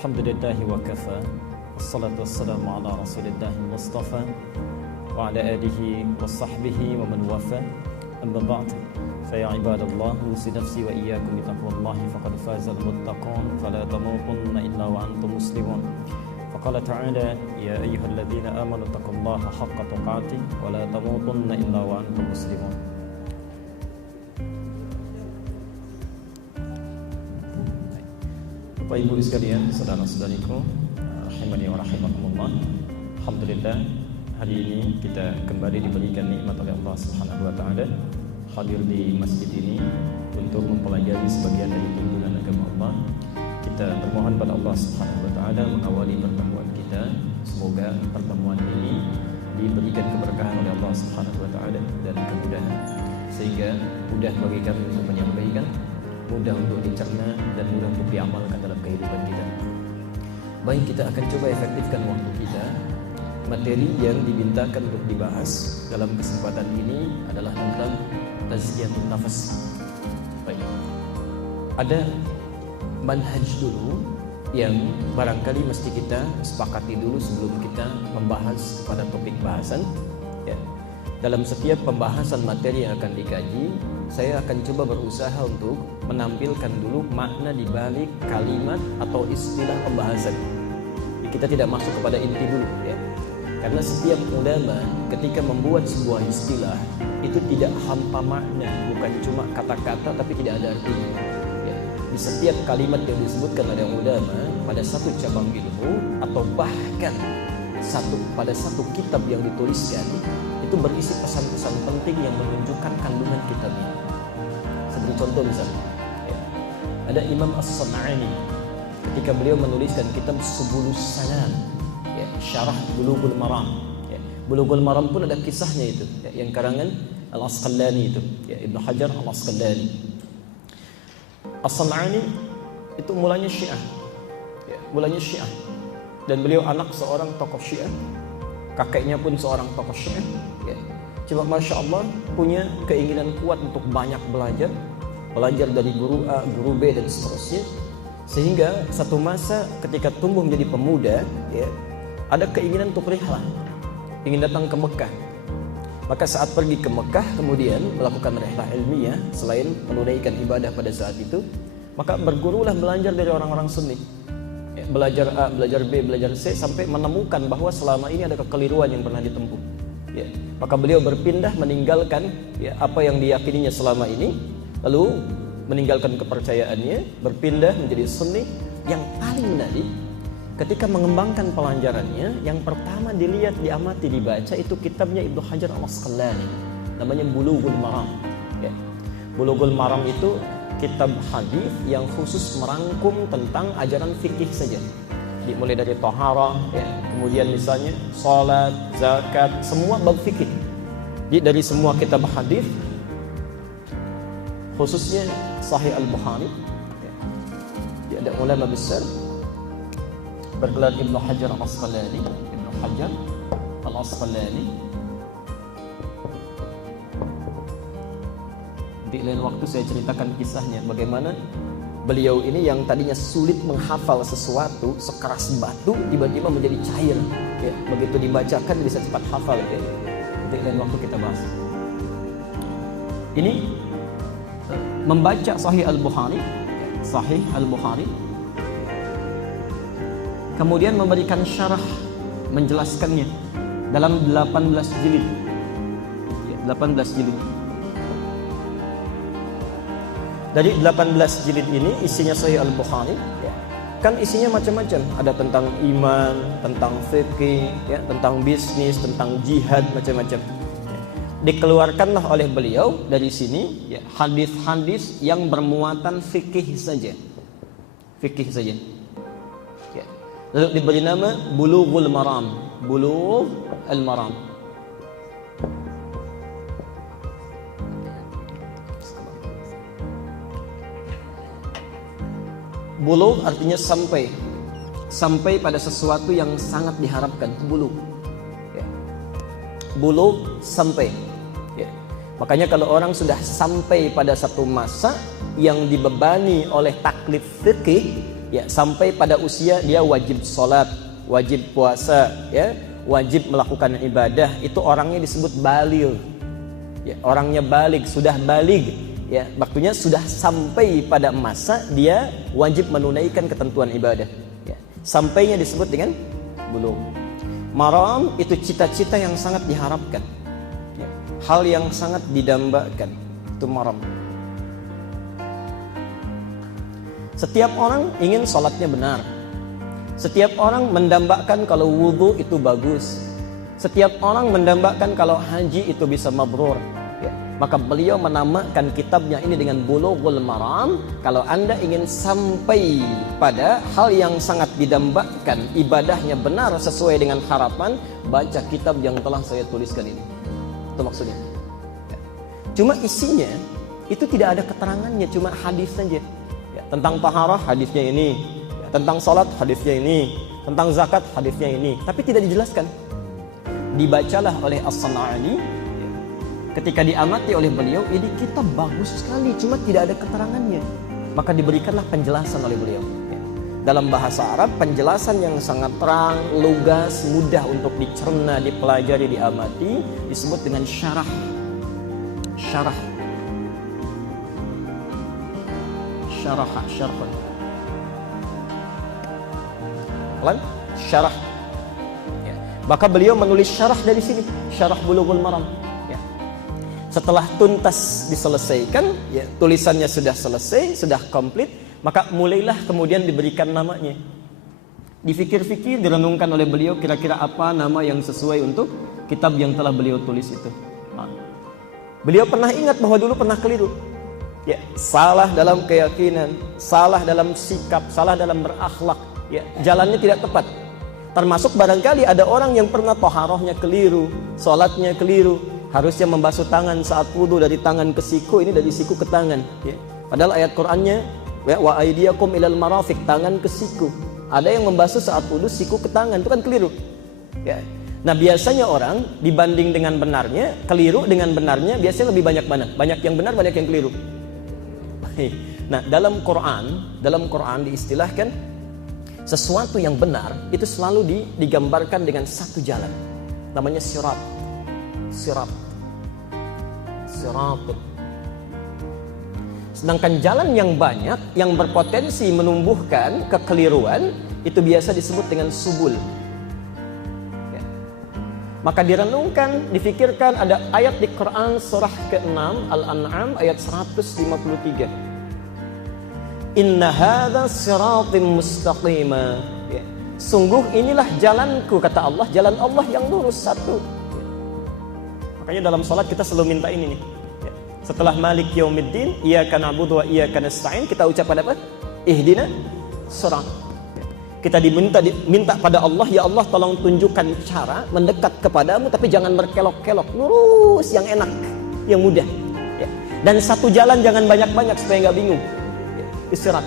Alhamdulillahi wa kafa. Wassalatu wassalamu ala rasulillahi mustafa wa ala alihi wa sahbihi wa man wafa. Amma ba'd. Fa ya ibadallah, usi nafsi wa iyyakum bi taqwallahi faqad faza al-muttaqun fala tamutunna illa wa antum muslimun. Faqala ta'ala ya ayyuhalladzina amanu taqullaha haqqa tuqatih wa la tamutunna illa wa antum muslimun. Bapak Ibu sekalian, saudara-saudariku, rahimani wa rahimakumullah. Alhamdulillah, hari ini kita kembali diberikan nikmat oleh Allah Subhanahu wa taala hadir di masjid ini untuk mempelajari sebagian dari tuntunan agama Allah. Kita bermohon pada Allah Subhanahu wa taala mengawali pertemuan kita. Semoga pertemuan ini diberikan keberkahan oleh Allah Subhanahu wa taala dan kemudahan sehingga mudah bagi kami untuk menyampaikan, mudah untuk dicerna dan mudah untuk diamalkan dalam kehidupan kita. Baik, kita akan coba efektifkan waktu kita. Materi yang dimintakan untuk dibahas dalam kesempatan ini adalah tentang tazkiyatun nafas. Baik, ada manhaj dulu yang barangkali mesti kita sepakati dulu sebelum kita membahas pada topik bahasan. Ya. Dalam setiap pembahasan materi yang akan dikaji, saya akan coba berusaha untuk menampilkan dulu makna di balik kalimat atau istilah pembahasan. Kita tidak masuk kepada inti dulu, ya. Karena setiap ulama ketika membuat sebuah istilah itu tidak hampa makna, bukan cuma kata-kata tapi tidak ada artinya. Ya. Di setiap kalimat yang disebutkan oleh ulama pada satu cabang ilmu atau bahkan pada satu kitab yang dituliskan itu berisi pesan-pesan penting yang menunjukkan kandungan kitabnya. Seperti contoh misalnya, ya, ada Imam As-San'ani ketika beliau menuliskan kitab Subulus Salam, ya, syarah Bulughul Maram. Ya, Bulughul Maram pun ada kisahnya itu, ya, yang karangan Al-Asqalani itu, ya, Ibnu Hajar Al-Asqalani. As-San'ani itu mulanya Syiah, ya, mulanya Syiah, dan beliau anak seorang tokoh Syiah. Kakeknya pun seorang tokoh Syiah, ya. Cuma Masya Allah punya keinginan kuat untuk banyak belajar dari guru A, guru B dan seterusnya. Sehingga satu masa ketika tumbuh menjadi pemuda, ya, ada keinginan untuk rihlah, ingin datang ke Mekah. Maka saat pergi ke Mekah kemudian melakukan rihlah ilmiah selain menunaikan ibadah pada saat itu, maka bergurulah belajar dari orang-orang Sunni. Belajar A, belajar B, belajar C sampai menemukan bahwa selama ini ada kekeliruan yang pernah ditempuh. Ya, maka beliau berpindah meninggalkan, ya, apa yang diyakininya selama ini, lalu meninggalkan kepercayaannya, berpindah menjadi Sunni. Yang paling menarik ketika mengembangkan pelajarannya, yang pertama dilihat, diamati, dibaca itu kitabnya Ibnu Hajar Al-Asqalani, namanya Bulughul Maram. Ya. Bulughul Maram itu kitab hadis yang khusus merangkum tentang ajaran fikih saja. Dimulai dari taharah, ya, kemudian misalnya salat, zakat, semua bab fikih. Jadi dari semua kitab hadis, khususnya Sahih Al-Bukhari, ya, dia ada ulama besar bergelar Ibnu Hajar Al-Asqalani, Ibnu Hajar Al-Asqalani. Di lain waktu saya ceritakan kisahnya bagaimana beliau ini yang tadinya sulit menghafal sesuatu sekeras batu tiba-tiba menjadi cair, ya, begitu dibacakan bisa cepat hafal, ya. Di lain waktu kita bahas. Ini membaca Sahih Al-Bukhari, kemudian memberikan syarah, menjelaskannya dalam 18 jilid, ya, 18 jilid. Dari 18 jilid ini isinya Sahih Al-Bukhari, ya. Kan isinya macam-macam, ada tentang iman, tentang fikih, ya, tentang bisnis, tentang jihad, macam-macam. Ya. Dikeluarkanlah oleh beliau dari sini, ya, hadis-hadis yang bermuatan fikih saja. Ya. Lalu diberi nama Bulughul Maram, Bulughul Maram. Bulugh artinya sampai pada sesuatu yang sangat diharapkan. Bulugh, ya. Bulugh sampai, ya. Makanya kalau orang sudah sampai pada satu masa yang dibebani oleh taklif fikih, ya, sampai pada usia dia wajib sholat, wajib puasa, ya, wajib melakukan ibadah, itu orangnya disebut baligh. Ya, orangnya baligh, sudah baligh, ya, waktunya sudah sampai pada masa dia wajib menunaikan ketentuan ibadah. Ya, sampainya disebut dengan bulugh. Maram itu cita-cita yang sangat diharapkan, ya, hal yang sangat didambakan, itu maram. Setiap orang ingin sholatnya benar. Setiap orang mendambakan kalau wudhu itu bagus. Setiap orang mendambakan kalau haji itu bisa mabrur. Ya, maka beliau menamakan kitabnya ini dengan Bulughul Maram. Kalau Anda ingin sampai pada hal yang sangat didambakan, ibadahnya benar sesuai dengan harapan, baca kitab yang telah saya tuliskan ini. Itu maksudnya. Ya. Cuma isinya itu tidak ada keterangannya, cuma hadis saja. Ya, tentang taharah hadisnya ini, ya, tentang salat hadisnya ini, tentang zakat hadisnya ini, tapi tidak dijelaskan. Dibacalah oleh As-San'ani, ya, ketika diamati oleh beliau, ini kitab bagus sekali, cuma tidak ada keterangannya. Maka diberikanlah penjelasan oleh beliau, ya. Dalam bahasa Arab, penjelasan yang sangat terang, lugas, mudah untuk dicerna, dipelajari, diamati, disebut dengan syarah. Syarah. Syarah. Pelan, syarah. Ya. Maka beliau menulis syarah dari sini, syarah Bulughul Maram. Ya. Setelah tuntas diselesaikan, ya, tulisannya sudah selesai, sudah komplit, maka mulailah kemudian diberikan namanya. Difikir-fikir, direnungkan oleh beliau kira-kira apa nama yang sesuai untuk kitab yang telah beliau tulis itu. Nah. Beliau pernah ingat bahwa dulu pernah keliru. Ya, salah dalam keyakinan, salah dalam sikap, salah dalam berakhlak, ya, jalannya tidak tepat. Termasuk barangkali ada orang yang pernah toharohnya keliru, sholatnya keliru, harusnya membasuh tangan saat wudu dari tangan ke siku, ini dari siku ke tangan, ya. Padahal ayat Qur'annya wa aydiyakum ilal marafiq, tangan ke siku. Ada yang membasuh saat wudu siku ke tangan, itu kan keliru, ya. Nah, biasanya orang dibanding dengan benarnya, keliru dengan benarnya biasanya lebih banyak mana? Banyak yang benar, banyak yang keliru. Nah, dalam Quran diistilahkan sesuatu yang benar itu selalu digambarkan dengan satu jalan, namanya sirat. Sedangkan jalan yang banyak yang berpotensi menumbuhkan kekeliruan itu biasa disebut dengan subul. Ya. Maka direnungkan, difikirkan, ada ayat di Quran surah ke-6 Al-An'am ayat 153. Inna hadza siratim mustaqima. Ya. Sungguh inilah jalanku, kata Allah, jalan Allah yang lurus satu. Ya. Makanya dalam salat kita selalu minta ini nih. Ya. Setelah Malik Yaumiddin, iyyaka na'budu wa iyyaka nasta'in, kita ucapkan apa? Ihdina sirat. Ya. Kita minta pada Allah, ya Allah tolong tunjukkan cara mendekat kepadamu, tapi jangan berkelok-kelok, lurus, yang enak, yang mudah. Ya. Dan satu jalan jangan banyak-banyak supaya nggak bingung. Istirahat.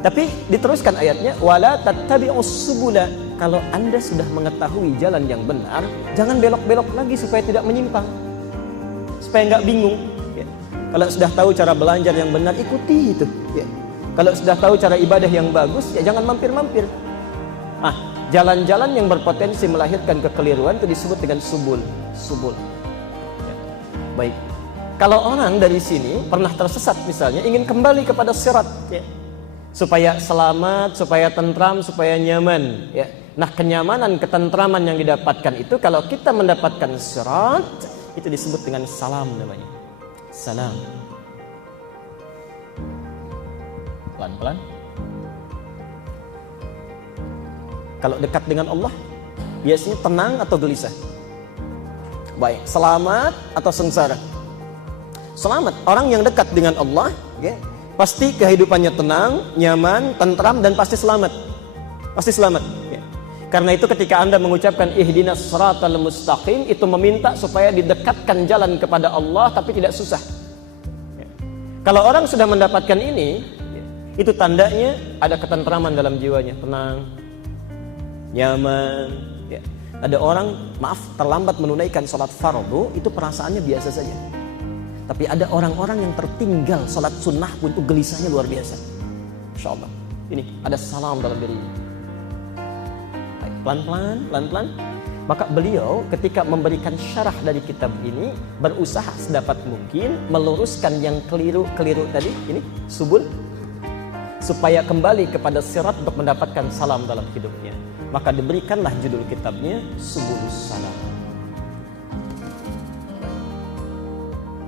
Tapi diteruskan ayatnya, wala tattabi'us subula. Kalau Anda sudah mengetahui jalan yang benar, jangan belok-belok lagi supaya tidak menyimpang, supaya nggak bingung. Ya. Kalau sudah tahu cara belajar yang benar, ikuti itu. Ya. Kalau sudah tahu cara ibadah yang bagus, ya jangan mampir-mampir. Jalan-jalan yang berpotensi melahirkan kekeliruan itu disebut dengan subul. Ya. Baik. Kalau orang dari sini pernah tersesat misalnya, ingin kembali kepada sirat, ya, supaya selamat, supaya tentram, supaya nyaman, ya. Nah, kenyamanan, ketentraman yang didapatkan itu kalau kita mendapatkan sirat, itu disebut dengan salam namanya. Salam. Pelan-pelan. Kalau dekat dengan Allah, biasanya tenang atau gelisah? Baik, selamat atau sengsara? Selamat. Orang yang dekat dengan Allah, ya, pasti kehidupannya tenang, nyaman, tentram, dan pasti selamat. Pasti selamat. Ya. Karena itu ketika Anda mengucapkan ihdinas siratal mustaqim, itu meminta supaya didekatkan jalan kepada Allah, tapi tidak susah. Ya. Kalau orang sudah mendapatkan ini, ya, itu tandanya ada ketentraman dalam jiwanya, tenang, nyaman. Ya. Ada orang, terlambat menunaikan sholat fardu, itu perasaannya biasa saja. Tapi ada orang-orang yang tertinggal sholat sunnah pun itu gelisahnya luar biasa. Insya Allah. Ini ada salam dalam diri ini. Pelan-pelan. Maka beliau ketika memberikan syarah dari kitab ini berusaha sedapat mungkin meluruskan yang keliru tadi, ini subul, supaya kembali kepada sirat untuk mendapatkan salam dalam hidupnya. Maka diberikanlah judul kitabnya Subulus Salam.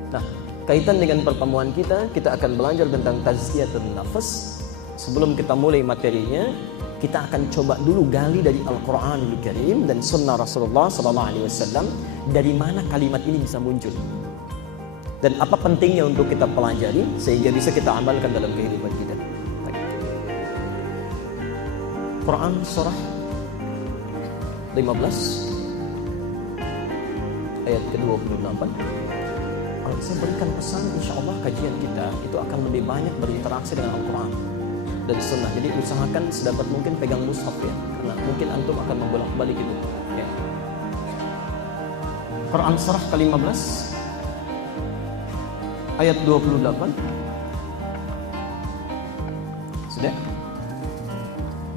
Nah, kaitan dengan pertemuan kita akan belajar tentang tazkiyatun nafas. Sebelum kita mulai materinya, kita akan coba dulu gali dari Al-Quranul Karim dan Sunnah Rasulullah SAW, dari mana kalimat ini bisa muncul dan apa pentingnya untuk kita pelajari sehingga bisa kita amalkan dalam kehidupan kita. Quran surah 15 ayat ke-28. Saya berikan pesan, insya Allah kajian kita itu akan lebih banyak berinteraksi dengan Al-Quran dan Sunnah. Jadi usahakan sedapat mungkin pegang mushaf ya, karena mungkin antum akan membolak-balik gitu ya. Quran surah ke-15 ayat 28. Sudah?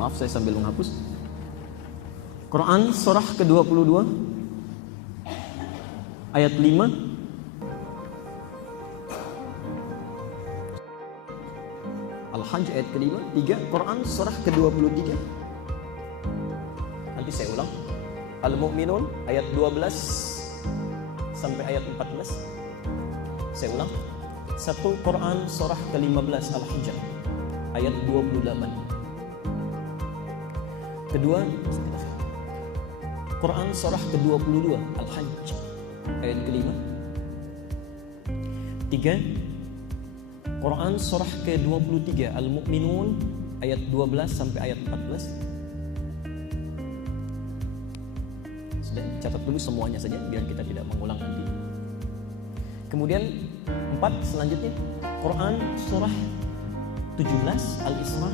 Maaf saya sambil menghapus. Quran surah ke-22 ayat 5. Al-Hajj ayat ke-5, 3, Quran surah ke-23. Nanti saya ulang. Al-Mu'minun ayat 12 sampai ayat 14. Saya ulang. 1 Quran surah ke-15 Al-Hajj ayat 28. Kedua, Quran surah ke-22 Al-Hajj ayat ke-5. 3, Quran surah ke-23 Al-Mu'minun ayat 12 sampai ayat 14. Sudah, catat dulu semuanya saja biar kita tidak mengulang nanti. Kemudian 4 selanjutnya Quran surah 17 Al-Isra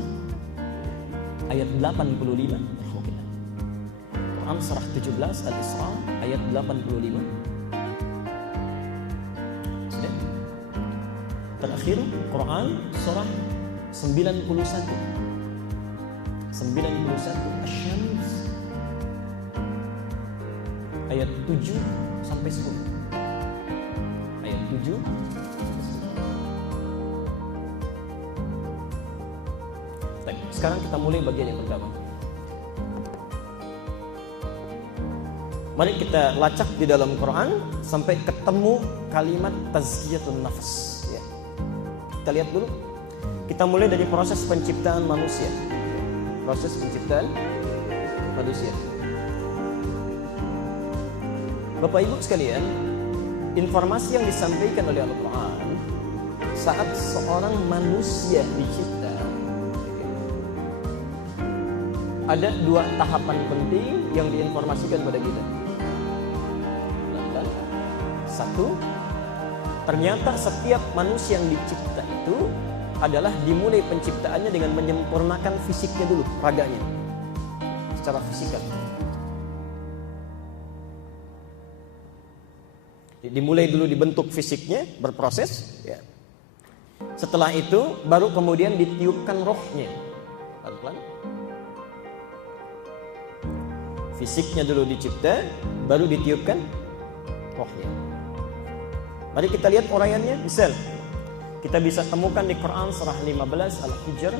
ayat 85. Quran surah 17 Al-Isra ayat 85. Terakhir Quran surah 91 Asy-Syams ayat 7 sampai 10. Ayat 7 sampai 10. Baik, sekarang kita mulai bagian yang pertama. Mari kita lacak di dalam Quran sampai ketemu kalimat tazkiyatun nafs. Kita lihat dulu. Kita mulai dari proses penciptaan manusia. Proses penciptaan manusia. Bapak Ibu sekalian, informasi yang disampaikan oleh Al-Quran saat seorang manusia dicipta, ada 2 tahapan penting yang diinformasikan pada kita. Satu, ternyata setiap manusia yang dicipta itu adalah dimulai penciptaannya dengan menyempurnakan fisiknya dulu, raganya, secara fisikal. Dimulai dulu dibentuk fisiknya, berproses. Ya. Setelah itu baru kemudian ditiupkan rohnya, pelan-pelan. Fisiknya dulu dicipta, baru ditiupkan rohnya. Mari kita lihat uraiannya. Misal, kita bisa temukan di Quran surah 15 Al-Hijr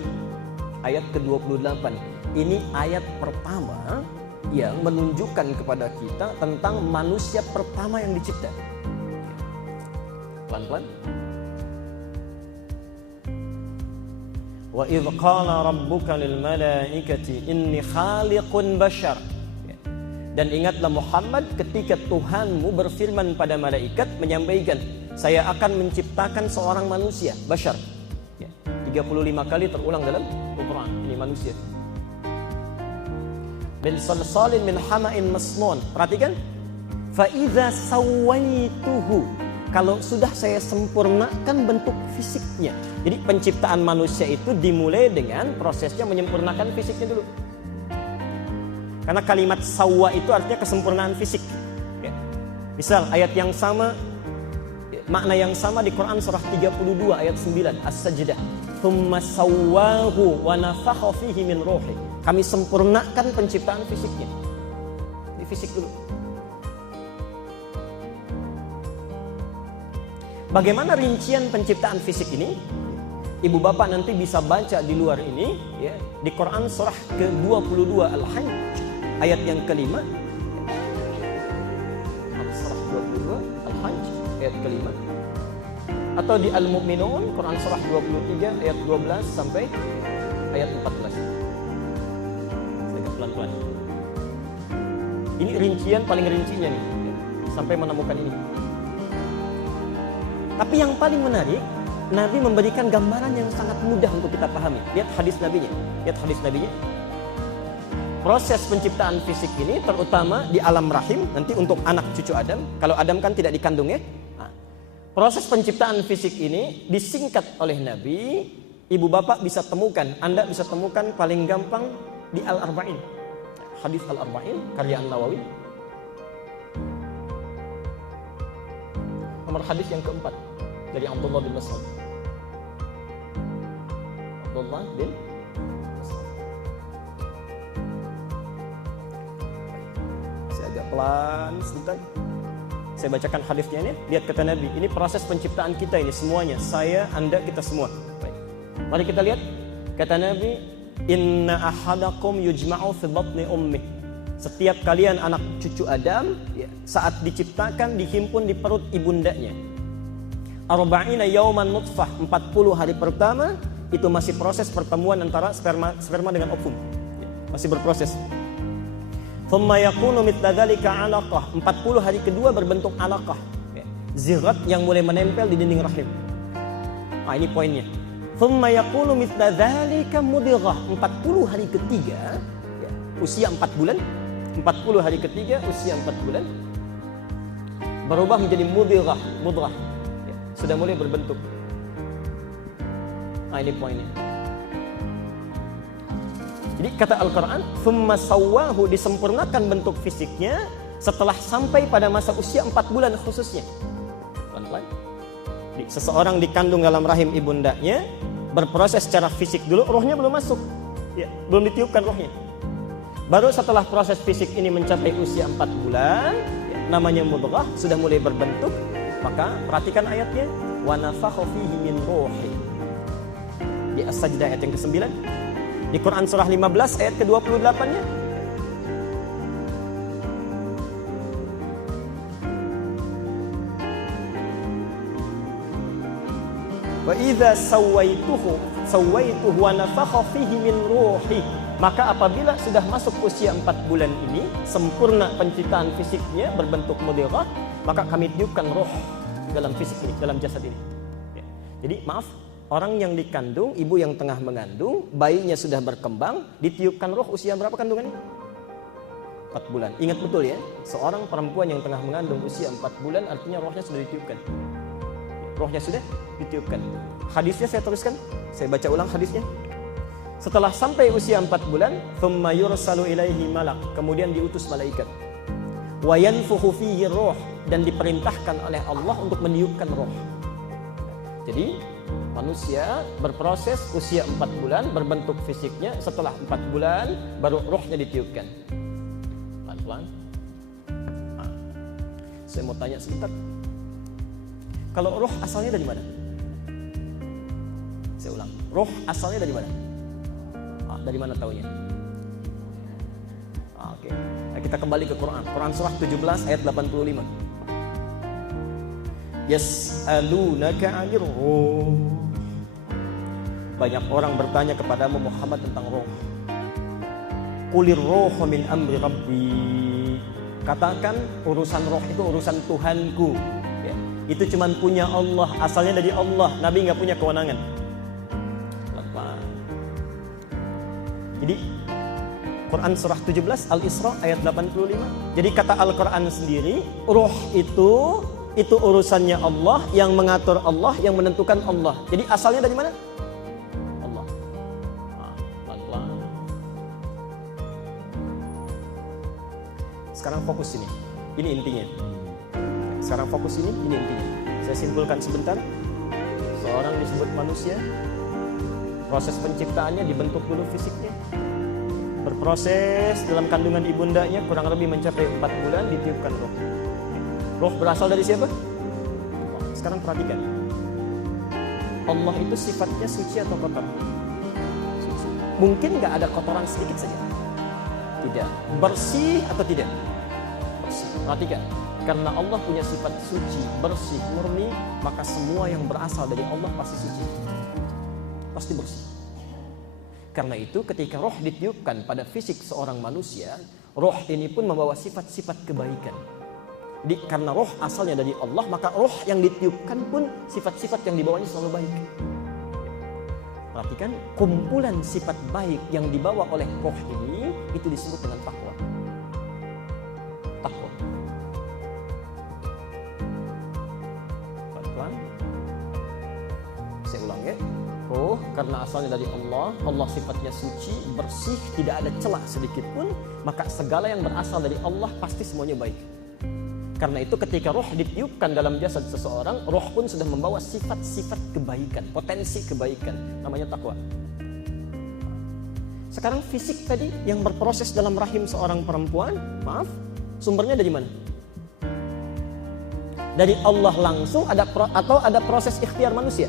ayat ke-28. Ini ayat pertama yang menunjukkan kepada kita tentang manusia pertama yang dicipta. Pelan-pelan. Wa idh qala rabbuka lil malaikati inni khaliqun bashar. Dan ingatlah Muhammad ketika Tuhanmu berfirman pada malaikat menyampaikan, saya akan menciptakan seorang manusia, bashar. Ya, 35 kali terulang dalam Al-Quran, ini manusia. Min salsalin min hama'in masnun. Perhatikan. Fa idza sawaituhu. Kalau sudah saya sempurnakan bentuk fisiknya. Jadi penciptaan manusia itu dimulai dengan prosesnya menyempurnakan fisiknya dulu. Karena kalimat sawwa itu artinya kesempurnaan fisik. Ya. Misal ayat yang sama makna yang sama di Quran surah 32 ayat 9 As-Sajdah. Tsumma sawwahu wa nafakha fihi min ruhi. Kami sempurnakan penciptaan fisiknya. Di fisik dulu. Bagaimana rincian penciptaan fisik ini? Ibu bapak nanti bisa baca di luar ini ya, di Quran surah ke-22 Al-Hajj ayat yang kelima. Surah 22 Al-Hajj ayat kelima. Atau di Al-Mu'minun Quran surah 23 ayat 12 sampai ayat 14. Saya pelan-pelan. Ini rincian paling rincinya nih ya, sampai menemukan ini. Tapi yang paling menarik, Nabi memberikan gambaran yang sangat mudah untuk kita pahami. Lihat hadis Nabinya. Lihat hadis Nabinya. Proses penciptaan fisik ini terutama di alam rahim, nanti untuk anak cucu Adam. Kalau Adam kan tidak dikandung ya. Nah, proses penciptaan fisik ini disingkat oleh Nabi. Ibu bapak bisa temukan, Anda bisa temukan paling gampang di Al-Arba'in. Hadis Al-Arba'in, karya An-Nawawi. Nomor hadis yang keempat dari Abdullah bin Mas'ud. Abdullah bin Mas'ud. Saya agak pelan sebentar. Saya bacakan hadisnya ini. Lihat kata Nabi, ini proses penciptaan kita ini semuanya. Saya, Anda, kita semua. Baik. Mari kita lihat. Kata Nabi, inna ahadakum yujma'u fi batni ummih. Setiap kalian anak cucu Adam ya, saat diciptakan dihimpun di perut ibundanya. Arba'ina yauman nutfah, 40 hari pertama itu masih proses pertemuan antara sperma dengan ovum. Ya, masih berproses. Thumma yakunu mithla dzalika 'alaqah, 40 hari kedua berbentuk 'alaqah. Ya, zirat yang mulai menempel di dinding rahim. Nah, ini poinnya. Thumma yakunu mithla dzalika mudighah, 40 hari ketiga ya, usia 4 bulan. 40 hari ketiga usia 4 bulan berubah menjadi mudirah, mudrah ya, sudah mulai berbentuk. Nah, ini poinnya. Jadi kata Al-Quran, thumma sawwahu, disempurnakan bentuk fisiknya setelah sampai pada masa usia 4 bulan khususnya. Pelan-pelan. Seseorang dikandung dalam rahim ibundanya, berproses secara fisik dulu, rohnya belum masuk ya, belum ditiupkan rohnya. Baru setelah proses fisik ini mencapai usia 4 bulan ya, namanya mudghah, sudah mulai berbentuk. Maka perhatikan ayatnya, wa nafakha fihi min ruhi. Di As-Sajdah ayat yang ke-9. Di Quran surah 15 ayat ke-28-nya. Wa idza sawaituhu wa nafakha fihi min ruhi. Maka apabila sudah masuk usia 4 bulan ini, sempurna penciptaan fisiknya berbentuk mudghah, maka kami tiupkan roh dalam fisik ini, dalam jasad ini. Ya. Jadi maaf, orang yang dikandung, ibu yang tengah mengandung, bayinya sudah berkembang, ditiupkan roh usia berapa kandungannya? 4 bulan. Ingat betul ya, seorang perempuan yang tengah mengandung usia 4 bulan artinya rohnya sudah ditiupkan. Rohnya sudah ditiupkan. Hadisnya saya teruskan, saya baca ulang hadisnya. Setelah sampai usia 4 bulan, thumma yursalu ilaihi malak, kemudian diutus malaikat. Wa yanfukhu fihi ruh, dan diperintahkan oleh Allah untuk meniupkan roh. Jadi manusia berproses usia 4 bulan, berbentuk fisiknya, setelah 4 bulan baru rohnya ditiupkan. Pelan-pelan. Nah, saya mau tanya sebentar. Kalau roh asalnya dari mana? Saya ulang. Roh asalnya dari mana? Dari mana taunya? Oke. Nah, kita kembali ke Quran. Quran surah 17 ayat 85. Yas'alunaka 'anir ruh. Banyak orang bertanya kepadamu Muhammad tentang roh. Qulir ruhu min amri rabbi. Katakan urusan roh itu urusan Tuhanku. Ya. Itu cuma punya Allah, asalnya dari Allah. Nabi nggak punya kewenangan. Jadi Quran surah 17 Al-Isra ayat 85. Jadi kata Al-Quran sendiri, roh itu urusannya Allah, yang mengatur Allah, yang menentukan Allah. Jadi asalnya dari mana? Allah. Pelan-pelan. Sekarang fokus ini. Ini intinya. Sekarang fokus ini intinya. Saya simpulkan sebentar. Seorang disebut manusia, proses penciptaannya dibentuk dulu fisiknya, berproses dalam kandungan ibundanya kurang lebih mencapai 4 bulan, ditiupkan roh. Roh berasal dari siapa? Sekarang perhatikan, Allah itu sifatnya suci atau kotor? Suci. Mungkin nggak ada kotoran sedikit saja? Tidak. Bersih atau tidak? Bersih. Perhatikan, karena Allah punya sifat suci, bersih, murni, maka semua yang berasal dari Allah pasti suci, pasti bersih. Karena itu ketika roh ditiupkan pada fisik seorang manusia, roh ini pun membawa sifat-sifat kebaikan. Karena roh asalnya dari Allah, maka roh yang ditiupkan pun sifat-sifat yang dibawanya selalu baik. Perhatikan, kumpulan sifat baik yang dibawa oleh roh ini itu disebut dengan takwa. Takwa. Pelan-pelan. Saya ulang ya. Roh karena asalnya dari Allah, Allah sifatnya suci, bersih, tidak ada celah sedikit pun, maka segala yang berasal dari Allah pasti semuanya baik. Karena itu ketika roh ditiupkan dalam jasad seseorang, roh pun sudah membawa sifat-sifat kebaikan, potensi kebaikan, namanya takwa. Sekarang fisik tadi yang berproses dalam rahim seorang perempuan, maaf, sumbernya dari mana? Dari Allah langsung atau ada proses ikhtiar manusia?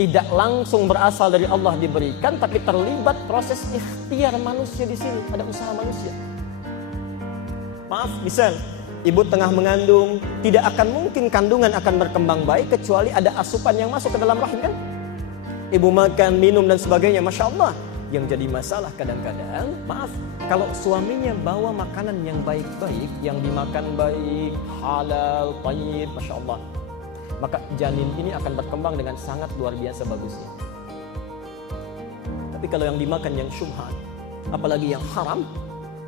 Tidak langsung berasal dari Allah diberikan, tapi terlibat proses ikhtiar manusia di sini, ada usaha manusia. Maaf, misal ibu tengah mengandung, tidak akan mungkin kandungan akan berkembang baik kecuali ada asupan yang masuk ke dalam rahim kan? Ibu makan, minum dan sebagainya, Masya Allah. Yang jadi masalah kadang-kadang, maaf, kalau suaminya bawa makanan yang baik-baik, yang dimakan baik, halal, thayyib, Masya Allah, maka janin ini akan berkembang dengan sangat luar biasa bagusnya. Tapi kalau yang dimakan yang syubhat, apalagi yang haram,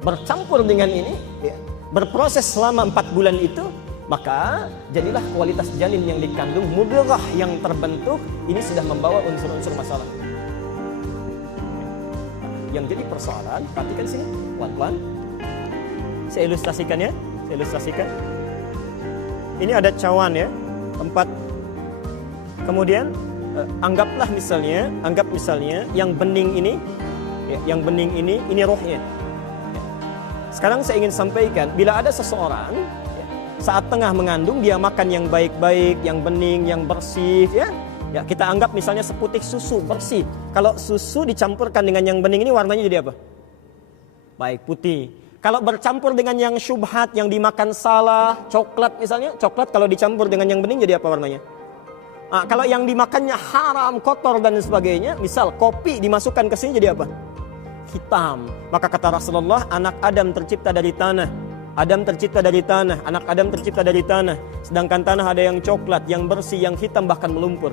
bercampur dengan ini, ya, berproses selama 4 bulan itu, maka jadilah kualitas janin yang dikandung, mudghah yang terbentuk, ini sudah membawa unsur-unsur masalah. Yang jadi persoalan, perhatikan sini, pelan-pelan. Saya ilustrasikan ya, saya ilustrasikan. Ini ada cawan ya, tempat. Kemudian anggap misalnya yang bening ini, ya, yang bening ini rohnya. Sekarang saya ingin sampaikan, bila ada seseorang ya, saat tengah mengandung dia makan yang baik-baik, yang bening, yang bersih, ya kita anggap misalnya seputih susu bersih. Kalau susu dicampurkan dengan yang bening ini warnanya jadi apa? Baik, putih. Kalau bercampur dengan yang syubhat, yang dimakan salah, coklat misalnya, coklat kalau dicampur dengan yang bening jadi apa warnanya? Kalau yang dimakannya haram, kotor dan sebagainya, misal kopi dimasukkan ke sini jadi apa? Hitam. Maka kata Rasulullah, anak Adam tercipta dari tanah. Adam tercipta dari tanah, anak Adam tercipta dari tanah. Sedangkan tanah ada yang coklat, yang bersih, yang hitam, bahkan melumpur.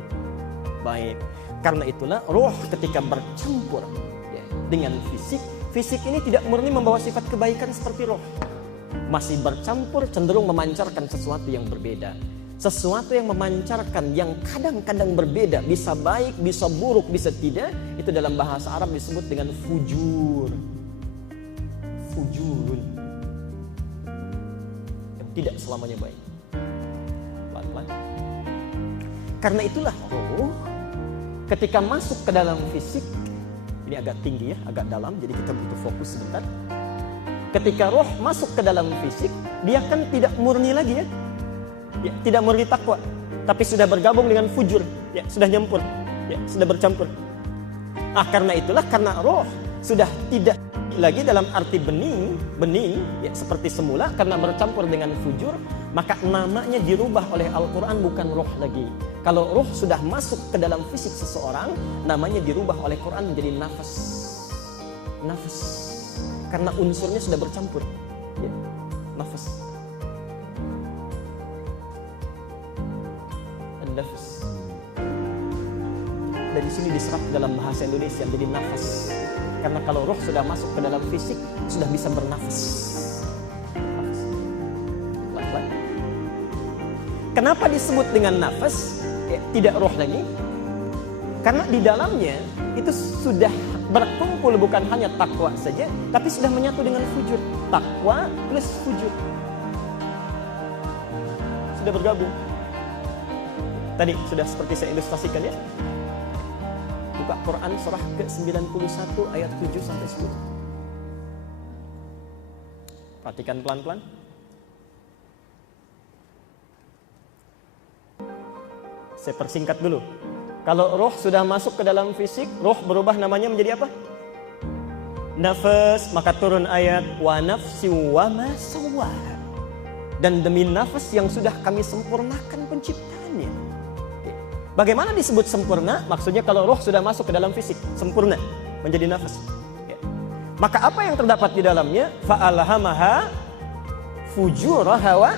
Baik. Karena itulah roh ketika bercampur ya, dengan fisik, fisik ini tidak murni membawa sifat kebaikan seperti roh. Masih bercampur, cenderung memancarkan sesuatu yang berbeda. Sesuatu yang memancarkan, yang kadang-kadang berbeda, bisa baik, bisa buruk, bisa tidak. Itu dalam bahasa Arab disebut dengan fujur. Fujurun. Yang tidak selamanya baik. Pelan-pelan. Karena itulah roh ketika masuk ke dalam fisik, ini agak tinggi ya, agak dalam, jadi kita butuh fokus sebentar. Ketika roh masuk ke dalam fisik, dia kan tidak murni lagi ya. Ya, tidak murni takwa, tapi sudah bergabung dengan fujur, ya, sudah nyampur, ya, sudah bercampur. Karena itulah, karena roh sudah tidak lagi dalam arti bening, ya, seperti semula, karena bercampur dengan fujur, maka namanya dirubah oleh Al-Quran bukan roh lagi. Kalau roh sudah masuk ke dalam fisik seseorang, namanya dirubah oleh Quran menjadi nafas, nafas, karena unsurnya sudah bercampur, ya, nafas. Nafas. Dari sini diserap dalam bahasa Indonesia menjadi nafas. Karena kalau roh sudah masuk ke dalam fisik, sudah bisa bernafas. Nafas. Pelan-pelan. Kenapa disebut dengan nafas? Ya, tidak roh lagi. Karena di dalamnya itu sudah berkumpul bukan hanya takwa saja, tapi sudah menyatu dengan fujur. Takwa plus fujur. sudah bergabung. Tadi sudah seperti saya ilustrasikan ya. Buka Quran surah ke-91 ayat 7 sampai 10. Perhatikan pelan-pelan. Saya persingkat dulu. Kalau roh sudah masuk ke dalam fisik, roh berubah namanya menjadi apa? Nafas, maka turun ayat wa nafsi wa ma sawwaha. Dan demi nafas yang sudah kami sempurnakan penciptaannya. Bagaimana disebut sempurna? Maksudnya kalau roh sudah masuk ke dalam fisik, sempurna menjadi nafas. Maka apa yang terdapat di dalamnya? Fa'alhamaha fujuraha wa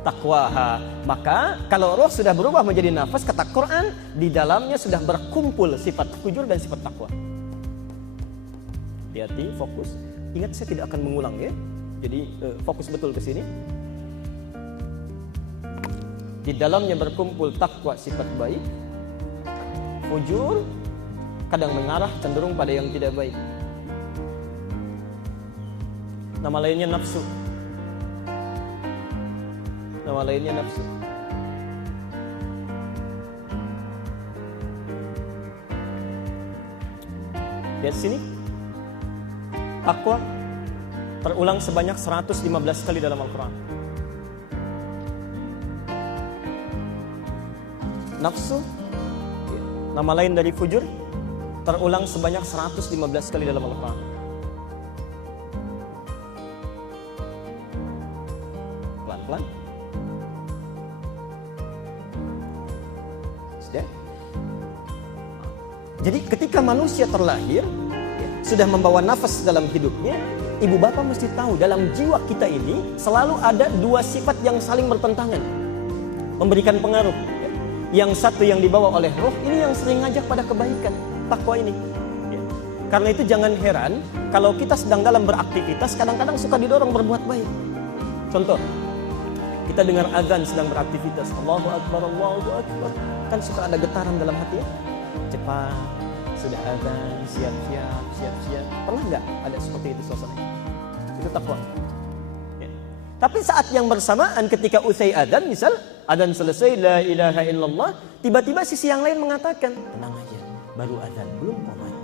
taqwaha. Maka kalau roh sudah berubah menjadi nafas, kata Quran, di dalamnya sudah berkumpul sifat fujur dan sifat takwa. Hati-hati, fokus. Ingat, saya tidak akan mengulang ya. Jadi fokus betul ke sini. Di dalamnya berkumpul takwa, sifat baik. Fujur kadang mengarah cenderung pada yang tidak baik. Nama lainnya nafsu. Nama lainnya nafsu. Lihat sini. Takwa terulang sebanyak 115 kali dalam Al-Quran. Nafsu, nama lain dari fujur, terulang sebanyak 115 kali dalam Al-Quran. Pelan-pelan. Sudah. Jadi ketika manusia terlahir, sudah membawa nafas dalam hidupnya, ibu bapak mesti tahu dalam jiwa kita ini selalu ada dua sifat yang saling bertentangan, memberikan pengaruh. Yang satu yang dibawa oleh roh, ini yang sering ngajak pada kebaikan, takwa ini. Karena itu jangan heran kalau kita sedang dalam beraktivitas, kadang-kadang suka didorong berbuat baik. Contoh, kita dengar azan sedang beraktivitas, Allahu Akbar, Allahu Akbar, kan suka ada getaran dalam hati ya? Cepat, sudah azan, siap-siap. Pernah nggak ada seperti itu suasananya? Itu takwa. Ya. Tapi saat yang bersamaan ketika usai azan, misal azan selesai, la ilaha illallah, tiba-tiba sisi yang lain mengatakan, tenang aja, baru azan, belum qomat.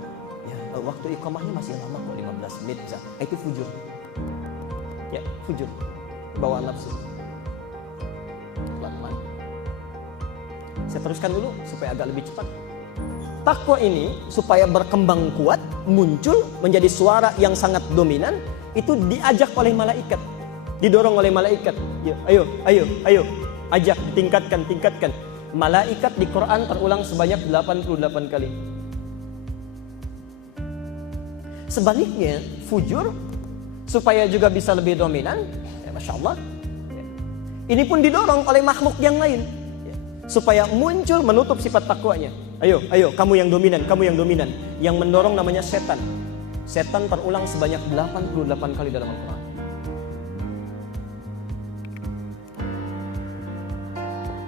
Ya, waktu iqamahnya masih lama kok, 15 menit bisa. Itu fujur. Ya, fujur. Bawaan nafsu. Pelan-pelan. Saya teruskan dulu supaya agak lebih cepat. Takwa ini supaya berkembang kuat, muncul menjadi suara yang sangat dominan, itu diajak oleh malaikat, didorong oleh malaikat. Ya, ayo, ajak, tingkatkan. Malaikat di Quran terulang sebanyak 88 kali. Sebaliknya, fujur supaya juga bisa lebih dominan, ya, Masya Allah, ya. Ini pun didorong oleh makhluk yang lain, ya, supaya muncul menutup sifat takwanya. Ayo, kamu yang dominan. Yang mendorong namanya setan. Setan terulang sebanyak 88 kali dalam Al-Quran.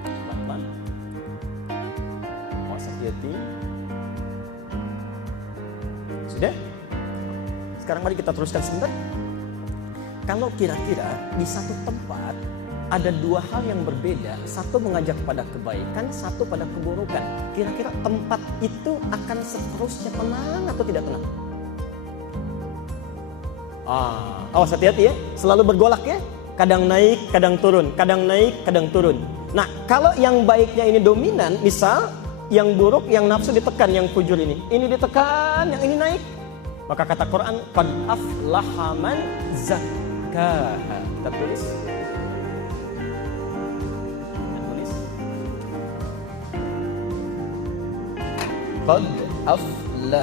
Pelan-pelan. Awas hati-hati. Sudah? Sekarang mari kita teruskan sebentar. Kalau kira-kira di satu tempat ada dua hal yang berbeda, satu mengajak pada kebaikan, satu pada keburukan. Kira-kira tempat itu akan seterusnya tenang atau tidak tenang? Awas hati-hati ya, selalu bergolak ya. Kadang naik, kadang turun, kadang naik, kadang turun. Nah, kalau yang baiknya ini dominan, misal yang buruk, yang nafsu ditekan, yang fujur ini ditekan, yang ini naik. Maka kata Quran, qad aflaha man zakkaha. Kita tulis. Qad aflaha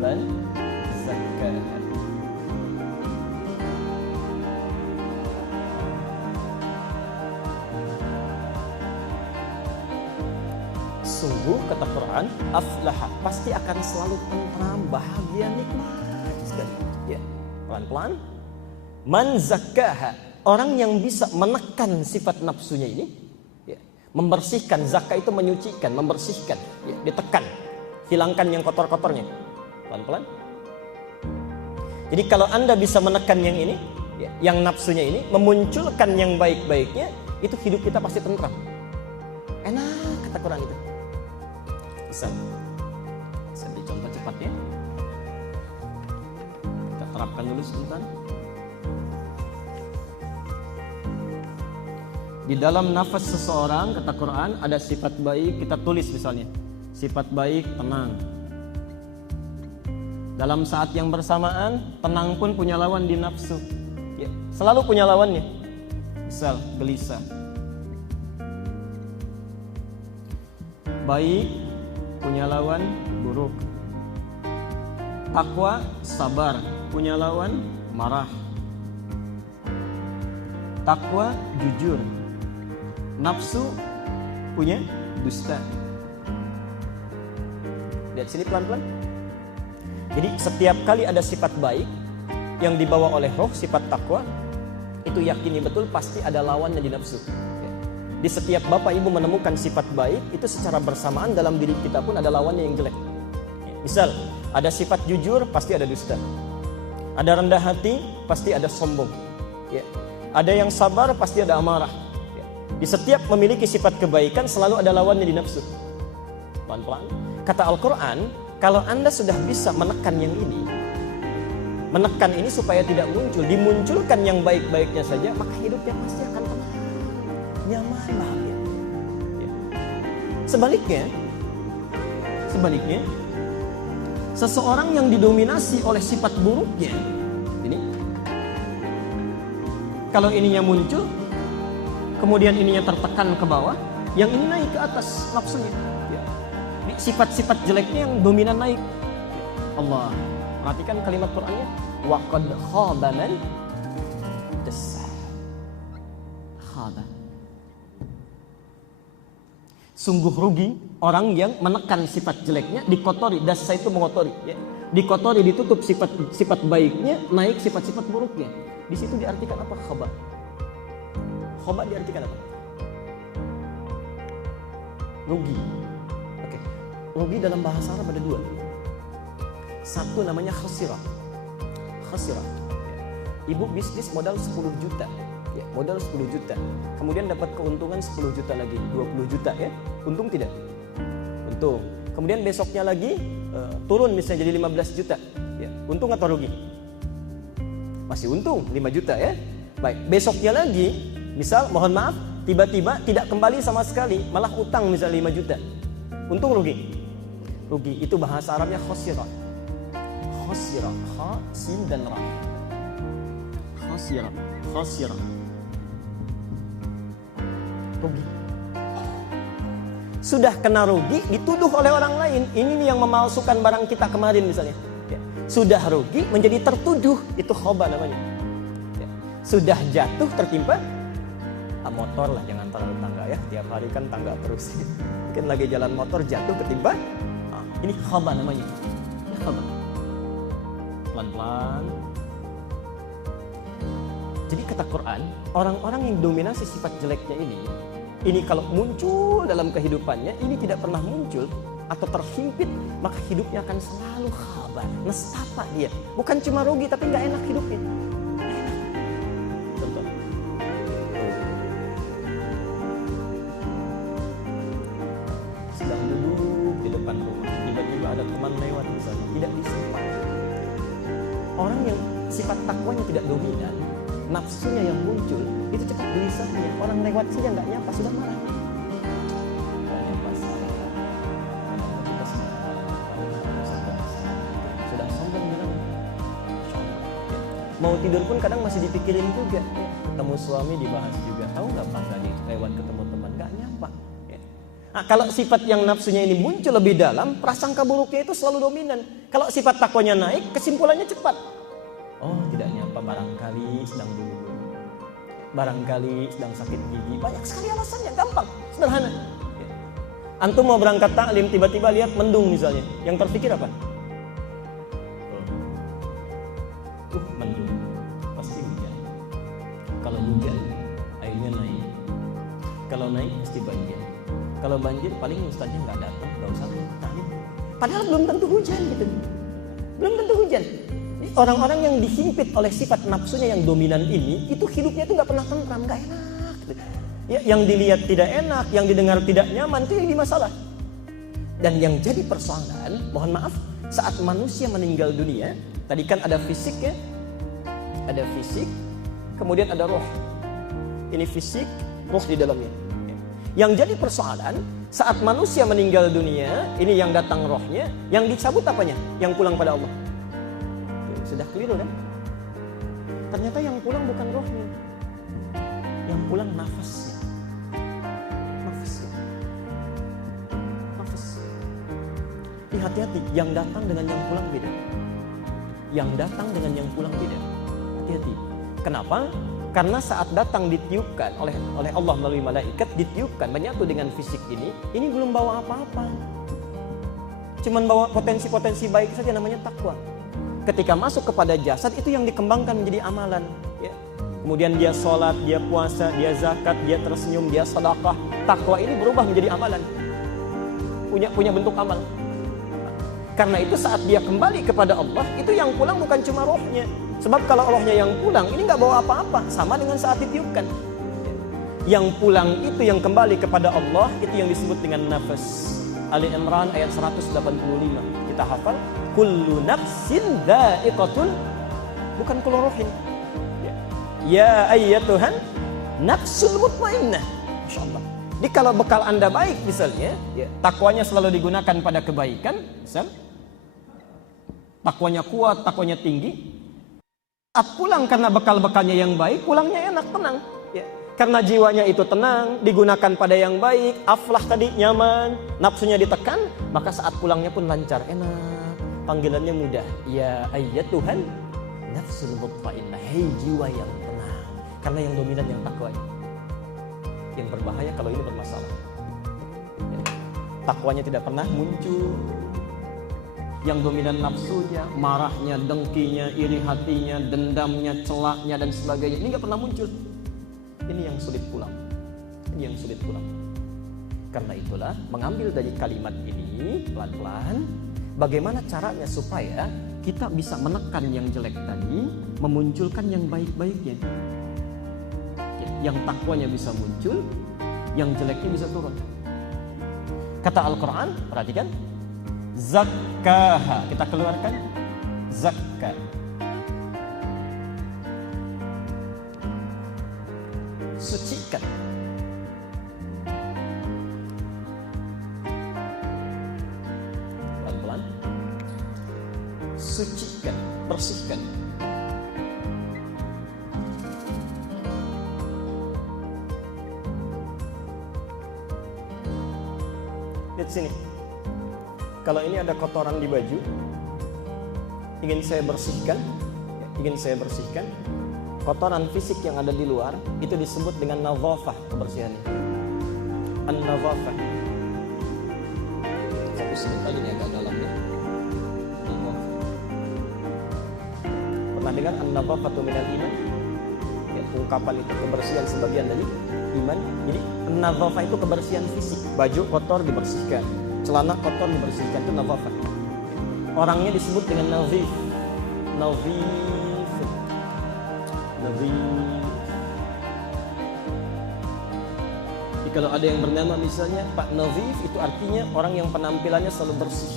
man zakkaha. Sungguh kata Quran, aflaha pasti akan selalu tentram, bahagia, nikmat sekali. Ya, pelan-pelan. Man zakkaha, orang yang bisa menekan sifat nafsunya ini, ya, membersihkan. Zakah itu menyucikan, membersihkan, ya, ditekan, hilangkan yang kotor-kotornya, pelan-pelan. Jadi kalau Anda bisa menekan yang ini, yang nafsunya ini, memunculkan yang baik-baiknya, itu hidup kita pasti tentram. Enak kata Quran itu. Bisa. Saya beri contoh cepatnya. Kita terapkan dulu sebentar. Di dalam nafas seseorang, kata Quran, ada sifat baik, kita tulis misalnya. Sifat baik, tenang. Dalam saat yang bersamaan, tenang pun punya lawan di nafsu. Ya, selalu punya lawannya. Misal, gelisah. Baik punya lawan buruk. Takwa, sabar, punya lawan marah. Takwa, jujur. Nafsu punya dusta. Lihat sini pelan-pelan. Jadi setiap kali ada sifat baik yang dibawa oleh roh, sifat takwa, itu yakini betul pasti ada lawannya di nafsu. Di setiap bapak ibu menemukan sifat baik, itu secara bersamaan dalam diri kita pun ada lawannya yang jelek. Misal, ada sifat jujur, pasti ada dusta. Ada rendah hati, pasti ada sombong. Ada yang sabar, pasti ada amarah. Di setiap memiliki sifat kebaikan selalu ada lawannya di nafsu. Pelan-pelan. Kata Al-Quran, kalau Anda sudah bisa menekan yang ini, menekan ini supaya tidak muncul, dimunculkan yang baik-baiknya saja, maka hidupnya pasti akan tenang, nyaman, bahagia. Sebaliknya, seseorang yang didominasi oleh sifat buruknya, ini, kalau ininya muncul, kemudian ininya tertekan ke bawah, yang ini naik ke atas nafsunya. Sifat-sifat jeleknya yang dominan naik. Allah, perhatikan kalimat Qur'annya. Wa qad khaba man dassaha. Khaba. Sungguh rugi orang yang menekan sifat jeleknya, dikotori. Dassa itu mengotori. Dikotori, ditutup sifat baiknya, naik sifat-sifat buruknya. Di situ diartikan apa? Khaba. Khaba diartikan apa? Rugi. Rugi dalam bahasa Arab ada dua. Satu namanya khasirah. Ibu bisnis modal 10 juta. Modal 10 juta. Kemudian dapat keuntungan 10 juta lagi, 20 juta ya. Untung tidak? Untung. Kemudian besoknya lagi turun misalnya jadi 15 juta. Untung atau rugi? Masih untung 5 juta ya. Baik, besoknya lagi misal mohon maaf tiba-tiba tidak kembali sama sekali, malah utang misalnya 5 juta. Untung rugi? Rugi. Itu bahasa Arabnya khasirah. Khasirah, kha, sin dan ra. Khasirah. Rugi. Sudah kena rugi, dituduh oleh orang lain. Ini nih yang memalsukan barang kita kemarin misalnya. Sudah rugi, menjadi tertuduh. Itu khoba namanya. Sudah jatuh, tertimpa motor lah, jangan terlalu tangga ya. Tiap hari kan tangga terus. Mungkin lagi jalan motor jatuh ketimpa. Ini khaba namanya. Khaba. Pelan-pelan. Jadi kata Quran, orang-orang yang dominasi sifat jeleknya ini kalau muncul dalam kehidupannya, ini tidak pernah muncul atau terhimpit, maka hidupnya akan selalu khaba, nestapa dia. Bukan cuma rugi, tapi nggak enak hidupnya. Contoh. Sedang duduk di depan rumah, tiba-tiba ada teman lewat misalnya, tidak disapa. Orang yang sifat takwanya tidak dominan, nafsunya yang muncul, itu cepat gelisahnya. Orang lewat saja nggak nyapa, sudah marah. Sudah sombong bilang. Mau tidur pun kadang masih dipikirin juga. Ketemu suami dibahas juga. Tahu nggak pas tadi lewat ketemu teman nggak nyapa. Nah, kalau sifat yang nafsunya ini muncul lebih dalam, prasangka buruknya itu selalu dominan. Kalau sifat takwanya naik, kesimpulannya cepat. Oh, tidak nyapa, barangkali sedang buru-buru. Barangkali sedang sakit gigi. Banyak sekali alasannya, gampang, sederhana. Antum mau berangkat taklim, tiba-tiba lihat mendung misalnya. Yang terpikir apa? Mendung, pasti hujan. Kalau hujan, airnya naik. Kalau naik, pasti banjir. Kalau banjir, paling ustaznya nggak datang, nggak usah taklim. Padahal belum tentu hujan gitu. Belum tentu hujan. orang-orang yang dihimpit oleh sifat nafsunya yang dominan ini, itu hidupnya itu nggak pernah tentram, nggak enak. Ya, yang dilihat tidak enak, yang didengar tidak nyaman, itu jadi masalah. Dan yang jadi persoalan, mohon maaf, saat manusia meninggal dunia, tadi kan ada fisik ya, ada fisik, kemudian ada roh. Ini fisik, roh di dalamnya. Yang jadi persoalan, saat manusia meninggal dunia, ini yang datang rohnya, yang dicabut apanya? Yang pulang pada Allah. Sudah keliru kan? Ternyata yang pulang bukan rohnya, yang pulang nafasnya. Nafas. Hati-hati, yang datang dengan yang pulang beda. Yang datang dengan yang pulang beda. Hati-hati. Kenapa? Karena saat datang ditiupkan oleh Allah melalui malaikat, ditiupkan menyatu dengan fisik ini belum bawa apa-apa. Cuman bawa potensi-potensi baik saja, namanya takwa. Ketika masuk kepada jasad, itu yang dikembangkan menjadi amalan. Ya. Kemudian dia sholat, dia puasa, dia zakat, dia tersenyum, dia sedekah. Takwa ini berubah menjadi amalan. Punya bentuk amal. Karena itu saat dia kembali kepada Allah, itu yang pulang bukan cuma rohnya. Sebab kalau rohnya yang pulang, ini nggak bawa apa-apa. Sama dengan saat ditiupkan. Yang pulang itu yang kembali kepada Allah, itu yang disebut dengan nafas. Ali Imran ayat 185. Kita hafal. Kullu nafsin dha'iqatul, bukan kullu ruhin. Ya ayyatuhan nafsul mutmainnah. Masyaallah. Jadi kalau bekal Anda baik misalnya, ya, takwanya selalu digunakan pada kebaikan, misal takwanya kuat, takwanya tinggi. Saat pulang karena bekal-bekalnya yang baik, pulangnya enak, tenang. Ya. Karena jiwanya itu tenang, digunakan pada yang baik, aflah tadi nyaman, nafsunya ditekan, maka saat pulangnya pun lancar, enak. Panggilannya mudah. Ya ayyatuhan nafsul mutmainnah, hei jiwa yang tenang. Karena yang dominan yang takwanya. Yang berbahaya kalau ini bermasalah. Ya. Takwanya tidak pernah muncul. Yang dominan nafsunya, marahnya, dengkinya, iri hatinya, dendamnya, celaknya dan sebagainya. Ini nggak pernah muncul. Ini yang sulit pulang. Ini yang sulit pulang. Karena itulah mengambil dari kalimat ini pelan-pelan. Bagaimana caranya supaya kita bisa menekan yang jelek tadi, memunculkan yang baik-baiknya. Yang takwanya bisa muncul, yang jeleknya bisa turun. Kata Al-Quran, perhatikan. Zakkaha, kita keluarkan. Zakka. Sucikan. Pelan-pelan. Sucikan, bersihkan. Lihat sini. Kalau ini ada kotoran di baju, ingin saya bersihkan, kotoran fisik yang ada di luar, itu disebut dengan nadhafah, kebersihan. An-nadhafah. Satu sebentar ini agak dalam ya. Pernah dengar an-nadhafatu minal iman? Ya, ungkapan itu kebersihan sebagian dari iman. Jadi an-nadhafah itu kebersihan fisik, baju kotor dibersihkan. Celana kotor dibersihkan, itu nadhafah. Orangnya disebut dengan nadhif. Nadhif. Jadi kalau ada yang bernama misalnya Pak Nadhif, itu artinya orang yang penampilannya selalu bersih.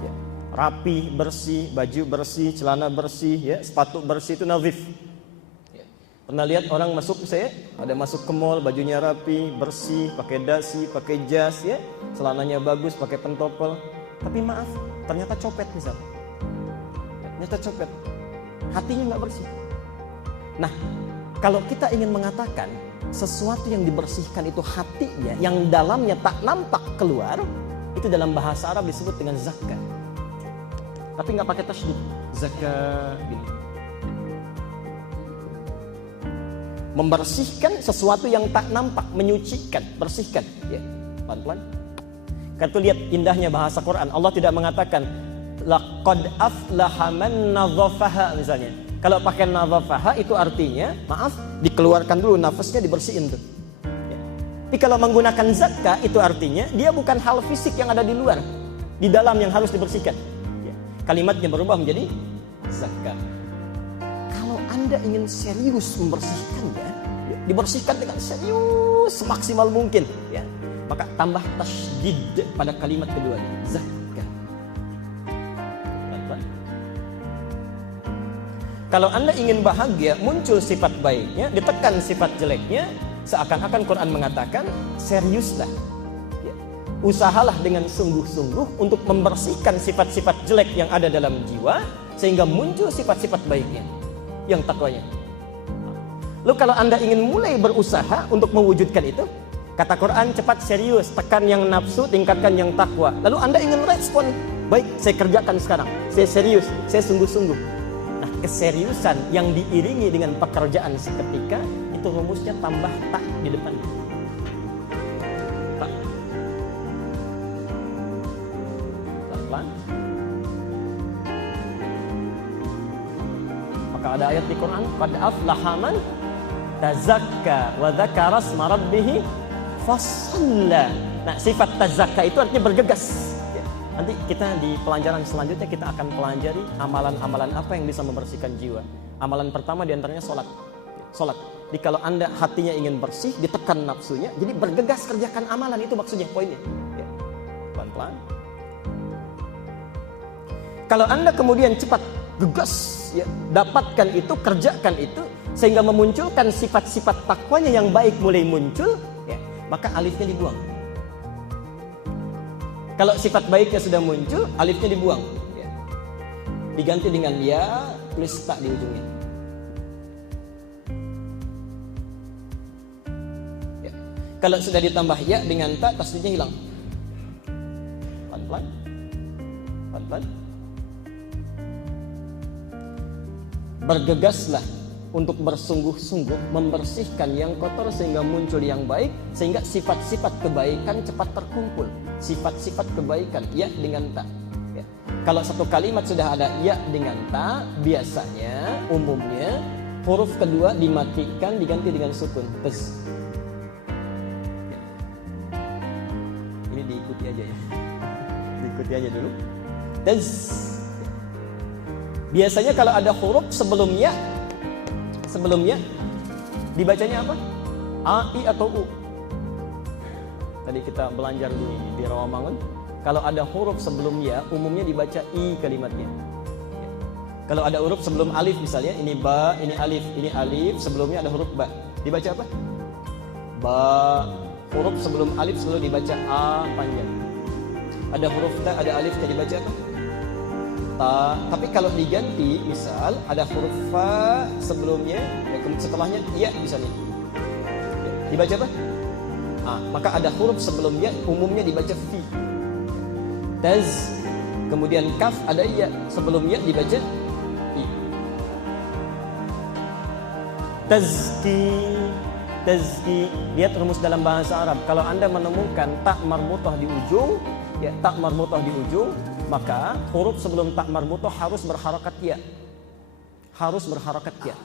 Ya. Rapi, bersih, baju bersih, celana bersih, ya, sepatu bersih, itu nadhif. Ya. Pernah lihat orang masuk, ada masuk ke mall, bajunya rapi, bersih, pakai dasi, pakai jas, ya. Celananya bagus, pakai pentopel. Tapi maaf, ternyata copet misal. Ternyata copet. Hatinya nggak bersih. Nah, kalau kita ingin mengatakan sesuatu yang dibersihkan itu hatinya, yang dalamnya tak nampak keluar, itu dalam bahasa Arab disebut dengan zakah. Tapi nggak pakai tasydid. Zakah gini. Membersihkan sesuatu yang tak nampak, menyucikan, bersihkan. Ya, pelan-pelan. Karena lihat indahnya bahasa Quran. Allah tidak mengatakan laqad aflaha man nadhafaha misalnya. Kalau pakai nadhafaha itu artinya, maaf, dikeluarkan dulu nafasnya, dibersihin tuh. Ya. Tapi kalau menggunakan zakah itu artinya dia bukan hal fisik yang ada di luar, di dalam yang harus dibersihkan. Ya. Kalimatnya berubah menjadi zakat. Kalau Anda ingin serius membersihkannya, ya, dibersihkan dengan serius semaksimal mungkin, ya, maka tambah tasydid pada kalimat keduanya, zakat. Kalau Anda ingin bahagia, muncul sifat baiknya, ditekan sifat jeleknya, seakan-akan Quran mengatakan, seriuslah. Ya. Usahalah dengan sungguh-sungguh untuk membersihkan sifat-sifat jelek yang ada dalam jiwa, sehingga muncul sifat-sifat baiknya, yang takwanya. Lalu kalau Anda ingin mulai berusaha untuk mewujudkan itu, kata Quran, cepat serius, tekan yang nafsu, tingkatkan yang takwa. Lalu Anda ingin respon, baik, saya kerjakan sekarang, saya serius, saya sungguh-sungguh. Nah, keseriusan yang diiringi dengan pekerjaan seketika, itu rumusnya tambah tak di depan. Tak. Pelan-pelan. Maka ada ayat di Quran, qad aflaha man tazakka wa dzakara asma rabbih fasalla. Nah, sifat tazakka itu artinya bergegas. Nanti kita di pelajaran selanjutnya kita akan pelajari amalan-amalan apa yang bisa membersihkan jiwa. Amalan pertama diantaranya sholat. Sholat. Jadi kalau Anda hatinya ingin bersih, ditekan nafsunya, jadi bergegas kerjakan amalan, itu maksudnya poinnya. Ya. Pelan-pelan. Kalau Anda kemudian cepat gegas, ya, dapatkan itu, kerjakan itu, sehingga memunculkan sifat-sifat takwanya yang baik mulai muncul, ya, maka alifnya dibuang. Kalau sifat baiknya sudah muncul, alifnya dibuang, ya. Diganti dengan ya plus tak di ujungnya. Ya. Kalau sudah ditambah ya dengan tak, tasdidnya hilang. Pelan-pelan, pelan-pelan. Bergegaslah untuk bersungguh-sungguh membersihkan yang kotor sehingga muncul yang baik, sehingga sifat-sifat kebaikan cepat terkumpul. Sifat-sifat kebaikan, ya dengan ta. Ya. Kalau satu kalimat sudah ada ya dengan ta, biasanya, umumnya, huruf kedua dimatikan diganti dengan sukun. Tez. Ya. Ini diikuti aja ya. Diikuti aja dulu. Tez. Ya. Biasanya kalau ada huruf sebelumnya dibacanya apa? A, I atau U. Tadi kita belajar di Rawamangun, kalau ada huruf sebelum ya, umumnya dibaca I kalimatnya. Ya. Kalau ada huruf sebelum alif misalnya, ini ba, ini alif, sebelumnya ada huruf ba. Dibaca apa? Ba. Huruf sebelum alif selalu dibaca A panjang. Ada huruf ta, ada alif, dibaca apa? Ta. Tapi kalau diganti, misal ada huruf fa sebelumnya, ya, setelahnya ya misalnya, ya, dibaca apa? Maka ada huruf sebelumnya, umumnya dibaca fi. Taz. Kemudian kaf ada ya, sebelumnya dibaca i. Tazki. Lihat rumus dalam bahasa Arab. Kalau Anda menemukan tak marbutah di ujung, ya, tak marbutah di ujung, maka huruf sebelum tak marbutah harus berharakat ya. Harus berharakat ya.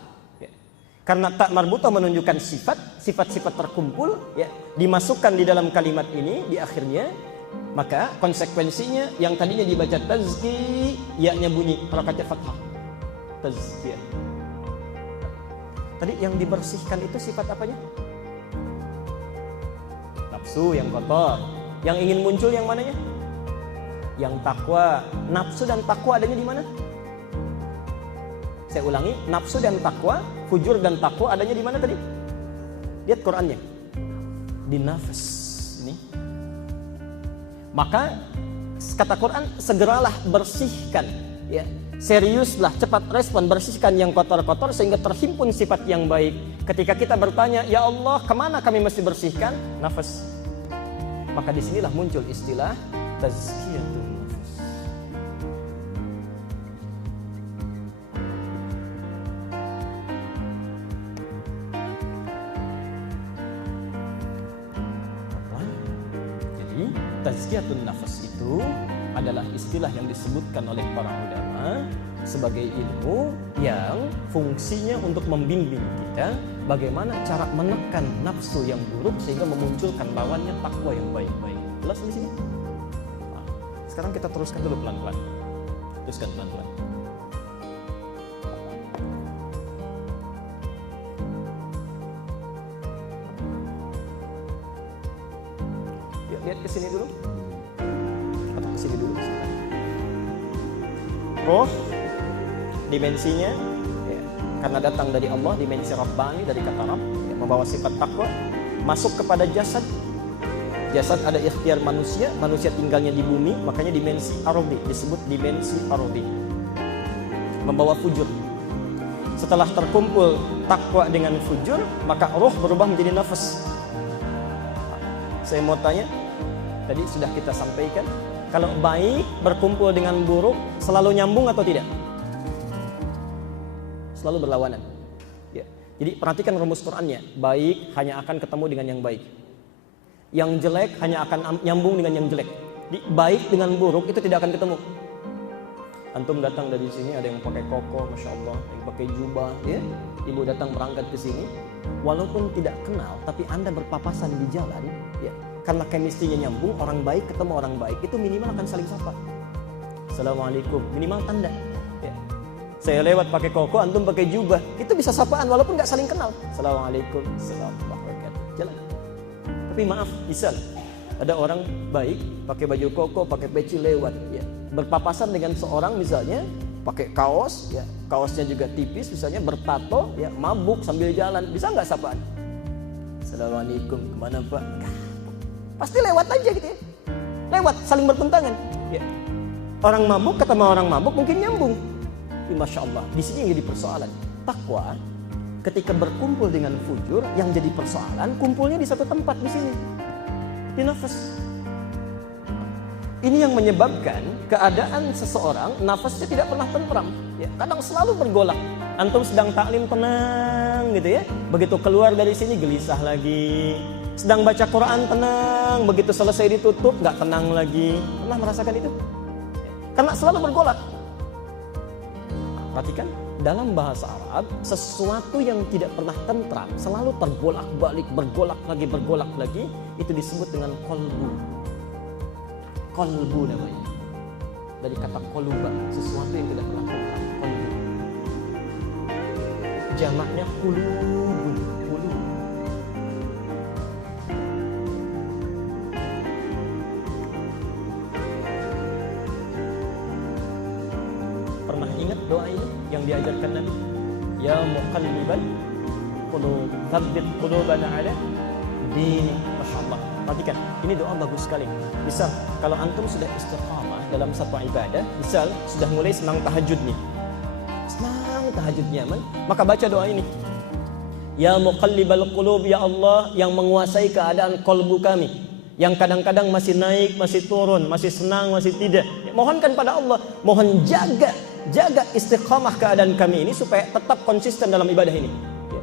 Karena tak marbutah menunjukkan sifat-sifat terkumpul, ya, dimasukkan di dalam kalimat ini di akhirnya, maka konsekuensinya yang tadinya dibaca tazki, ya-nya bunyi, harakatnya fathah. Tazkiyah. Tadi yang dibersihkan itu sifat apanya? Nafsu yang kotor. Yang ingin muncul yang mananya? Yang takwa. Nafsu dan takwa adanya di mana? Saya ulangi, nafsu dan takwa, fujur dan takwa adanya di mana tadi? Lihat Qurannya. Di nafas. Ini. Maka kata Quran, segeralah bersihkan, ya. Seriuslah, cepat respon, bersihkan yang kotor-kotor sehingga terhimpun sifat yang baik. Ketika kita bertanya, ya Allah, kemana kami mesti bersihkan? Nafas. Maka disinilah muncul istilah tazkiyatun nafas. Jadi tazkiyatun nafas itu adalah istilah yang disebutkan oleh para ulama sebagai ilmu yang fungsinya untuk membimbing kita bagaimana cara menekan nafsu yang buruk sehingga memunculkan lawannya takwa yang baik-baik. Jelas di sini? Nah, sekarang kita teruskan dulu pelan-pelan. Teruskan pelan-pelan. lihat ke sini dulu. Atau ke sini dulu. Roh, dimensinya, ya, karena datang dari Allah, dimensi Rabbani dari kata Rabb, ya, membawa sifat takwa, masuk kepada jasad. Jasad ada ikhtiar manusia, manusia tinggalnya di bumi, makanya dimensi arodi, disebut dimensi arodi. Membawa fujur. Setelah terkumpul takwa dengan fujur, maka roh berubah menjadi nafas. Saya mau tanya, tadi sudah kita sampaikan, kalau baik berkumpul dengan buruk selalu nyambung atau tidak? Selalu berlawanan. Ya. Jadi perhatikan rumus Qur'annya. Baik hanya akan ketemu dengan yang baik. Yang jelek hanya akan nyambung dengan yang jelek. Jadi, baik dengan buruk itu tidak akan ketemu. Antum datang dari sini, ada yang pakai koko, masya Allah, yang pakai jubah, ya. Ibu datang berangkat ke sini, walaupun tidak kenal, tapi Anda berpapasan di jalan, ya. Karena chemistry-nya nyambung, orang baik ketemu orang baik, itu minimal akan saling sapa. Assalamualaikum, minimal tanda. Ya. Saya lewat pakai koko, antum pakai jubah, itu bisa sapaan walaupun nggak saling kenal. Assalamualaikum, assalamualaikum warahmatullahi wabarakatuh. Jalan. Tapi maaf, misal ada orang baik pakai baju koko, pakai peci lewat, ya. Berpapasan dengan seorang misalnya pakai kaos, ya, kaosnya juga tipis, misalnya bertato, ya, mabuk sambil jalan, bisa nggak sapaan? Assalamualaikum, kemana Pak? Pasti lewat aja gitu ya, lewat, saling bertentangan. Ya. Orang mabuk ketemu orang mabuk mungkin nyambung. Ya, Masya Allah, di sini yang jadi persoalan. Takwa ketika berkumpul dengan fujur, yang jadi persoalan kumpulnya di satu tempat di sini, di nafas. Ini yang menyebabkan keadaan seseorang nafasnya tidak pernah tentram, ya, kadang selalu bergolak. Antum sedang taklim tenang gitu ya, begitu keluar dari sini gelisah lagi. Sedang baca Quran tenang, begitu selesai ditutup nggak tenang lagi. Pernah merasakan itu? Karena selalu bergolak. Perhatikan, dalam bahasa Arab sesuatu yang tidak pernah tentram, selalu terbolak-balik, bergolak lagi, itu disebut dengan qalbu. Qalbu namanya, dari kata quluba, sesuatu yang tidak pernah tentram, qalbu. Jamaknya qulubun, qulub. Pernah ingat doa ini yang diajarkan Nabi? Ya muqallibal qulub, tsabbit qulubana ala dinik. Masya Allah. Perhatikan, ini doa bagus sekali. Misal, kalau antum sudah istiqamah dalam satu ibadah, misal sudah mulai senang tahajud nih, senang tahajud nyaman, maka baca doa ini. Ya muqallibal qulub, ya Allah yang menguasai keadaan kolbu kami, yang kadang-kadang masih naik, masih turun, masih senang, masih tidak. Mohonkan pada Allah, mohon jaga istiqamah keadaan kami ini supaya tetap konsisten dalam ibadah ini. Ya.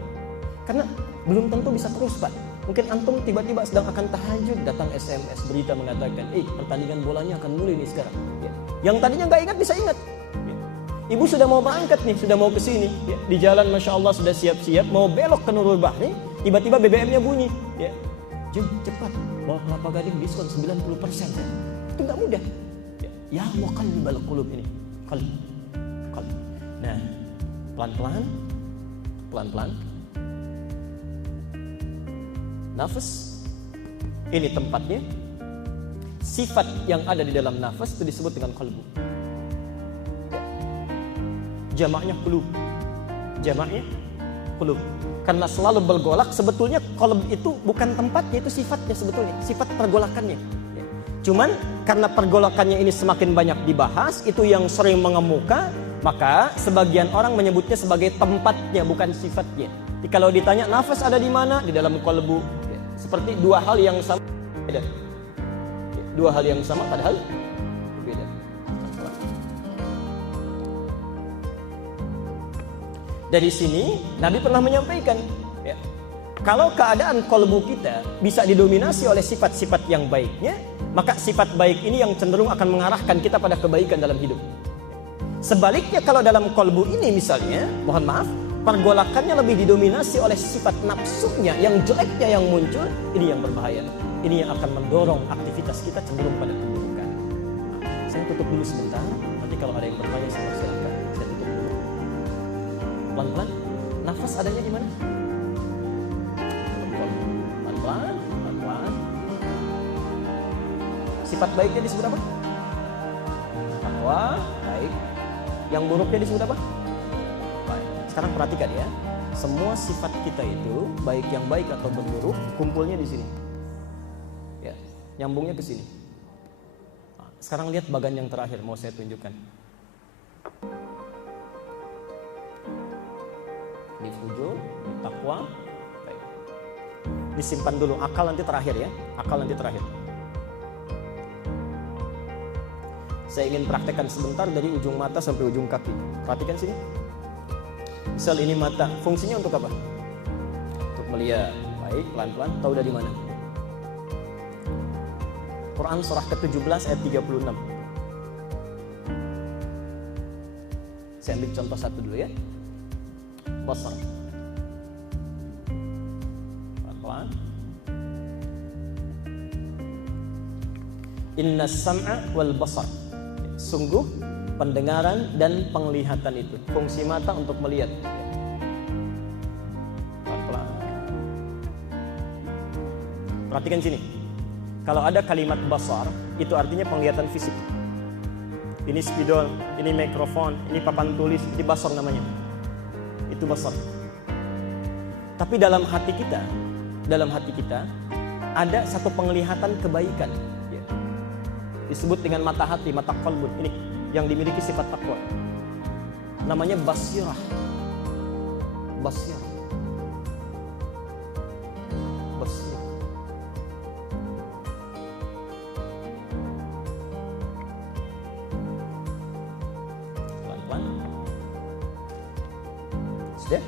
Karena belum tentu bisa terus, Pak. Mungkin antum tiba-tiba sedang akan tahajud, datang SMS berita mengatakan, pertandingan bolanya akan mulai nih sekarang. Ya. Yang tadinya nggak ingat bisa ingat. Ya. Ibu sudah mau berangkat nih, sudah mau ke sini. Ya. Di jalan Masya Allah sudah siap-siap, mau belok ke Nurul Bahri, tiba-tiba BBM-nya bunyi. Ya. Jom cepat, bawa Kelapa Gading diskon 90%. Ya. Itu nggak mudah. Ya muqallibal qulub ini. Qalb. Nah, pelan-pelan. Nafas, ini tempatnya. Sifat yang ada di dalam nafas itu disebut dengan qalbu. Jamaknya qulub. Karena selalu bergolak, sebetulnya qalb itu bukan tempatnya, itu sifatnya sebetulnya, sifat pergolakannya. Cuman karena pergolakannya ini semakin banyak dibahas, itu yang sering mengemuka, maka sebagian orang menyebutnya sebagai tempatnya, bukan sifatnya. Jadi kalau ditanya nafas ada di mana? Di dalam qalbu. Seperti dua hal yang sama beda. Dua hal yang sama padahal beda. Dari sini Nabi pernah menyampaikan, ya, kalau keadaan qalbu kita bisa didominasi oleh sifat-sifat yang baiknya, maka sifat baik ini yang cenderung akan mengarahkan kita pada kebaikan dalam hidup. Sebaliknya kalau dalam qalbu ini misalnya, mohon maaf, pergolakannya lebih didominasi oleh sifat nafsunya, yang jeleknya yang muncul, ini yang berbahaya. Ini yang akan mendorong aktivitas kita cenderung pada keburukan. Saya tutup dulu sebentar, nanti kalau ada yang bertanya saya silakan. Saya tutup dulu. Pelan-pelan, nafas adanya di mana? Pelan-pelan. Sifat baiknya disebut apa? Takwa, baik. Yang buruknya disebut apa? Baik. Sekarang perhatikan ya. Semua sifat kita itu, baik yang baik atau buruk, kumpulnya di sini. Ya, nyambungnya ke sini. Nah, sekarang lihat bagian yang terakhir mau saya tunjukkan. Di fujur, di takwa, baik. Disimpan dulu, akal nanti terakhir ya. Akal nanti terakhir. Saya ingin praktekkan sebentar dari ujung mata sampai ujung kaki. Perhatikan sini. Misal ini mata, fungsinya untuk apa? Untuk melihat. Baik, pelan-pelan. Tahu dari mana? Quran surah ke-17 ayat 36. Saya ambil contoh satu dulu ya. Basar. Pelan-pelan. Inna sam'a wal basar. Sungguh pendengaran dan penglihatan itu. Fungsi mata untuk melihat. Pelan-pelan. Perhatikan sini. Kalau ada kalimat basar, itu artinya penglihatan fisik. Ini spidol, ini mikrofon, ini papan tulis, ini basar namanya. Itu basar. Tapi dalam hati kita ada satu penglihatan kebaikan. Disebut dengan mata hati, mata qalbun. Ini yang dimiliki sifat takwa. Namanya basirah. Basirah. Basirah. Pelan-pelan. Sudah?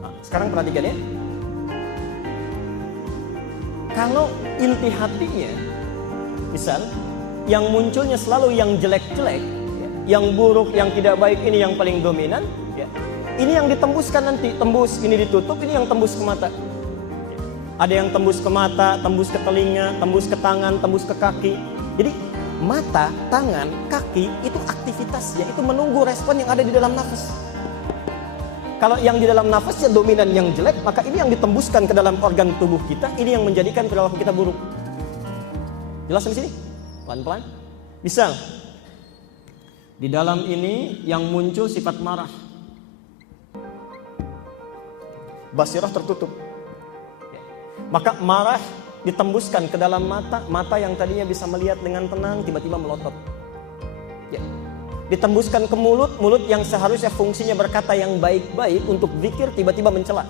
Nah, sekarang perhatikan ya. Kalau inti hatinya, misal, yang munculnya selalu yang jelek-jelek, ya, yang buruk, yang tidak baik, ini yang paling dominan, ya. Ini yang ditembuskan nanti, tembus, ini ditutup, ini yang tembus ke mata. Ya. Ada yang tembus ke mata, tembus ke telinga, tembus ke tangan, tembus ke kaki. Jadi mata, tangan, kaki itu aktivitasnya, itu menunggu respon yang ada di dalam nafas. Kalau yang di dalam nafasnya dominan yang jelek, maka ini yang ditembuskan ke dalam organ tubuh kita, ini yang menjadikan perilaku kita buruk. Jelas di sini? Pelan-pelan. Misal, di dalam ini yang muncul sifat marah. Basirah tertutup. Maka marah ditembuskan ke dalam mata, mata yang tadinya bisa melihat dengan tenang tiba-tiba melotot. Ya. Ditembuskan ke mulut, mulut yang seharusnya fungsinya berkata yang baik-baik untuk zikir tiba-tiba mencela.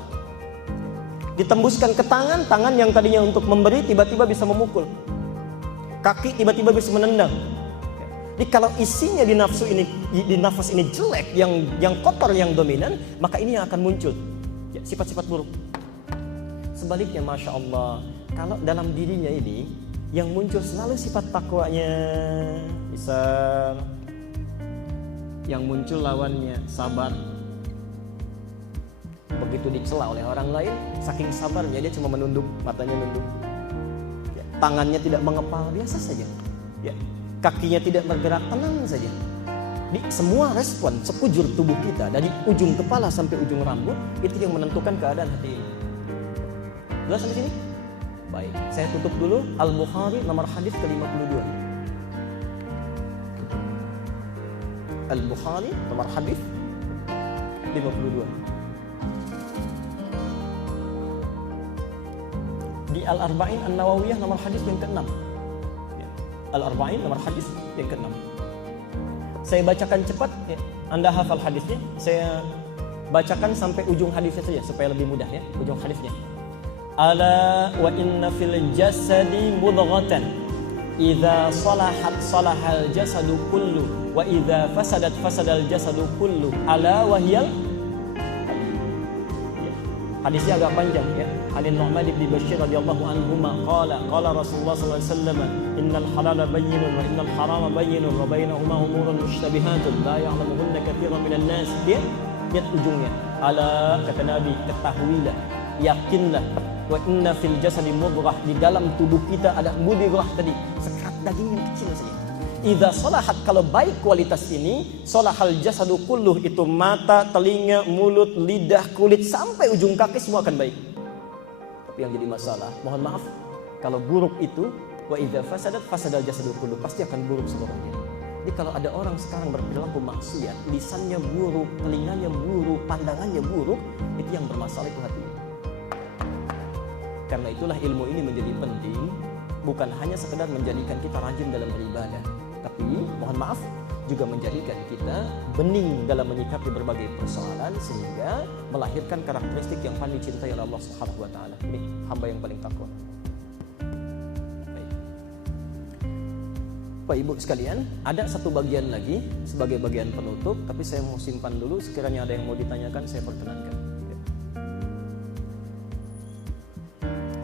Ditembuskan ke tangan, tangan yang tadinya untuk memberi tiba-tiba bisa memukul. Kaki tiba-tiba bisa menendang. Jadi kalau isinya di nafsu ini, di nafas ini jelek, yang kotor, yang dominan, maka ini yang akan muncul ya, sifat-sifat buruk. Sebaliknya, masya Allah, kalau dalam dirinya ini yang muncul selalu sifat takwanya, misal yang muncul lawannya sabar. Begitu dicela oleh orang lain, saking sabarnya dia cuma menunduk, matanya nunduk. Tangannya tidak mengepal, biasa saja. Ya. Kakinya tidak bergerak, tenang saja. Di semua respon sekujur tubuh kita, dari ujung kepala sampai ujung rambut, itu yang menentukan keadaan hati ini. Jelas sampai sini? Baik, saya tutup dulu. Al-Bukhari nomor hadis ke-52. Al-Bukhari nomor hadis 52. Di Al-Arba'in An-Nawawiyah nomor hadis yang ke-6. Al-Arba'in nomor hadis yang ke-6. Saya bacakan cepat ya. Anda hafal hadisnya. Saya bacakan sampai ujung hadisnya saja supaya lebih mudah ya, ujung hadisnya. Ala wa inna fil jasadi mudghatan idza salahat salahal jasadu kullu wa idza fasadat fasadal jasadu kullu ala wa hiyal. Hadisnya agak panjang ya. An Nu'man bin Bashir radhiyallahu anhuma qala Rasulullah sallallahu alaihi wasallam innal halala bayyinun wa innal harama bayyinun wa bainahuma umurun mushtabihatun la ya'lamuhunna katsirun minan nas. Dia lihat ujungnya. Ala kata Nabi, ketahuilah, yakinlah, wa inna fil jasadi mudghah, di dalam tubuh kita ada mudghah tadi, sekerat daging yang kecil saja. Idza salahat, kalau baik kualitas ini, salahal jasadu kulluh, itu mata, telinga, mulut, lidah, kulit sampai ujung kaki semua akan baik. Tapi yang jadi masalah, mohon maaf, kalau buruk itu Wa idza fasadat fasadal jasadu kullu, pasti akan buruk seluruhnya. Jadi kalau ada orang sekarang berperilaku maksiat, lisannya buruk, telinganya buruk, pandangannya buruk, itu yang bermasalah itu hatinya. Karena itulah ilmu ini menjadi penting, bukan hanya sekedar menjadikan kita rajin dalam beribadah, tapi mohon maaf juga menjadikan kita bening dalam menyikapi berbagai persoalan sehingga melahirkan karakteristik yang paling dicintai oleh Allah Subhanahu wa taala. Ini hamba yang paling takwa. Baik. Bapak Ibu sekalian, ada satu bagian lagi sebagai bagian penutup, tapi saya mau simpan dulu, sekiranya ada yang mau ditanyakan saya perkenankan.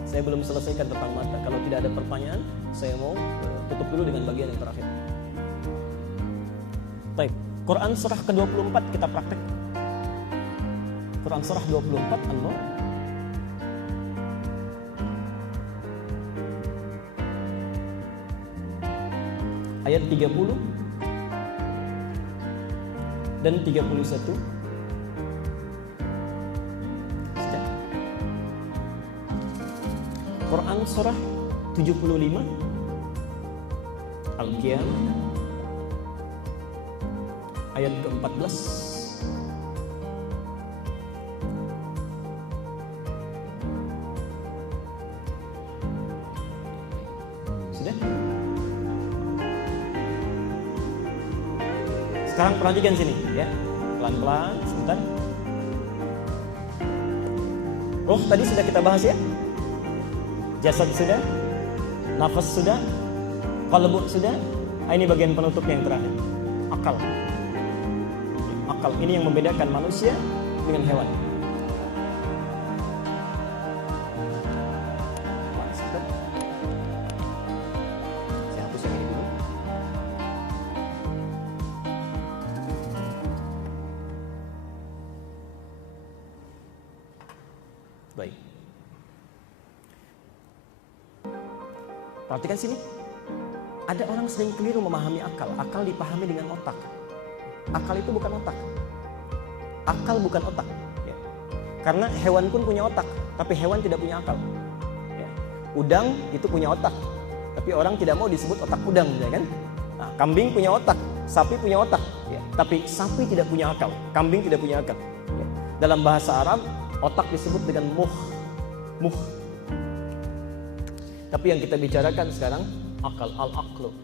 Saya belum selesaikan tentang mata. Kalau tidak ada pertanyaan, saya mau tutup dulu dengan bagian yang terakhir. Baik, Quran surah ke-24 kita praktek. Quran surah 24 An-Nur. Ayat 30 dan 31. Quran surah 75 Al-Qiyamah ayat ke-14. Sudah? Sekarang perhatikan sini ya. Pelan-pelan sebentar. Roh tadi sudah kita bahas ya. Jasad sudah, nafas sudah, qalbu sudah. Ini bagian penutup yang terakhir. Akal. Akal ini yang membedakan manusia dengan hewan. Saya hapus yang ini dulu. Baik. Perhatikan sini. Ada orang sering keliru memahami akal. Akal dipahami dengan otak. Akal itu bukan otak. Akal bukan otak. Ya. Karena hewan pun punya otak, tapi hewan tidak punya akal. Ya. Udang itu punya otak, tapi orang tidak mau disebut otak udang, ya kan? Nah, kambing punya otak, sapi punya otak. Ya. Tapi sapi tidak punya akal, kambing tidak punya akal. Ya. Dalam bahasa Arab, otak disebut dengan muh. Tapi yang kita bicarakan sekarang akal, al-aqlu.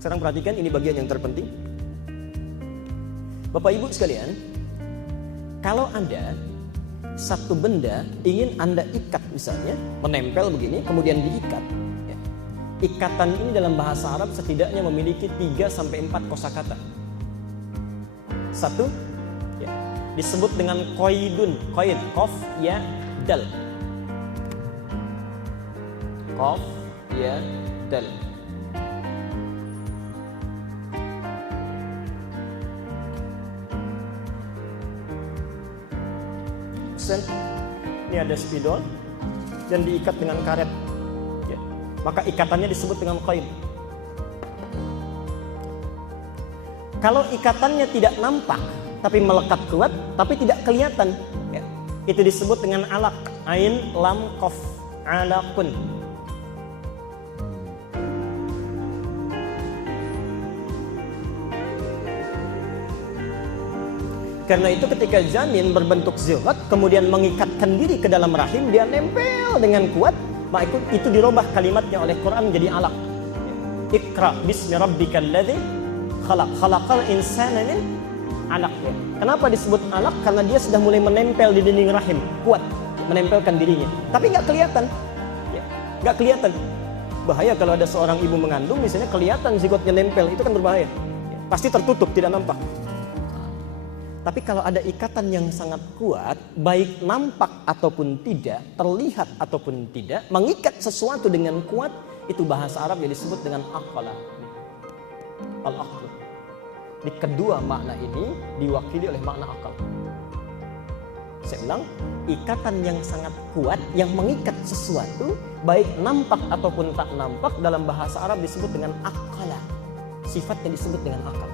Sekarang perhatikan, ini bagian yang terpenting. Bapak Ibu sekalian, kalau ada satu benda ingin Anda ikat misalnya, menempel begini, kemudian diikat. Ya. Ikatan ini dalam bahasa Arab setidaknya memiliki 3-4 kosakata. Satu, ya, disebut dengan qaidun, qaid, qaf, ya, dal. Qaf, ya, dal. Ini ada spidol dan diikat dengan karet, ya. Maka ikatannya disebut dengan qaid. Kalau ikatannya tidak nampak tapi melekat kuat tapi tidak kelihatan, ya, itu disebut dengan alaq. Ain lam qaf, alaqun. Karena itu ketika janin berbentuk zigot kemudian mengikatkan diri ke dalam rahim, dia nempel dengan kuat, maka itu dirubah kalimatnya oleh Quran menjadi alaq. Iqra bismi rabbikal ladzi khalaq, khalaqal insana min alaq. Kenapa disebut alaq? Karena dia sudah mulai menempel di dinding rahim, kuat menempelkan dirinya, tapi nggak kelihatan, ya, nggak kelihatan. Bahaya kalau ada seorang ibu mengandung misalnya kelihatan zigotnya nempel, itu kan berbahaya, ya, pasti tertutup, tidak nampak. Tapi kalau ada ikatan yang sangat kuat, baik nampak ataupun tidak, terlihat ataupun tidak, mengikat sesuatu dengan kuat, itu bahasa Arab yang disebut dengan aqala. Al-aql. Di kedua makna ini diwakili oleh makna akal. Saya ulang, ikatan yang sangat kuat yang mengikat sesuatu, baik nampak ataupun tak nampak, dalam bahasa Arab disebut dengan aqala. Sifatnya disebut dengan akal.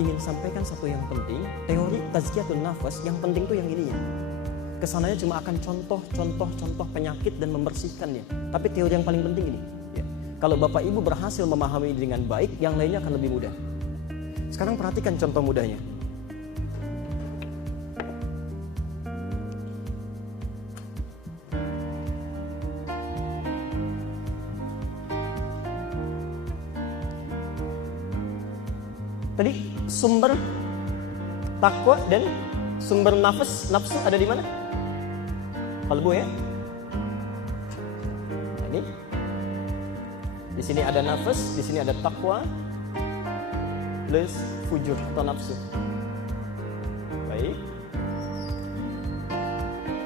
ingin sampaikan satu yang penting. Teori tazkiyatun nafas yang penting tuh yang ini ya. Kesananya cuma akan contoh penyakit dan membersihkannya. Tapi teori yang paling penting ini ya. Kalau Bapak Ibu berhasil memahami ini dengan baik, yang lainnya akan lebih mudah. Sekarang perhatikan contoh mudahnya. Tadi sumber takwa dan sumber nafsu ada di mana? Kalbu ya. Nah, ini. Di sini ada nafas, di sini ada takwa plus fujur atau nafsu. Baik.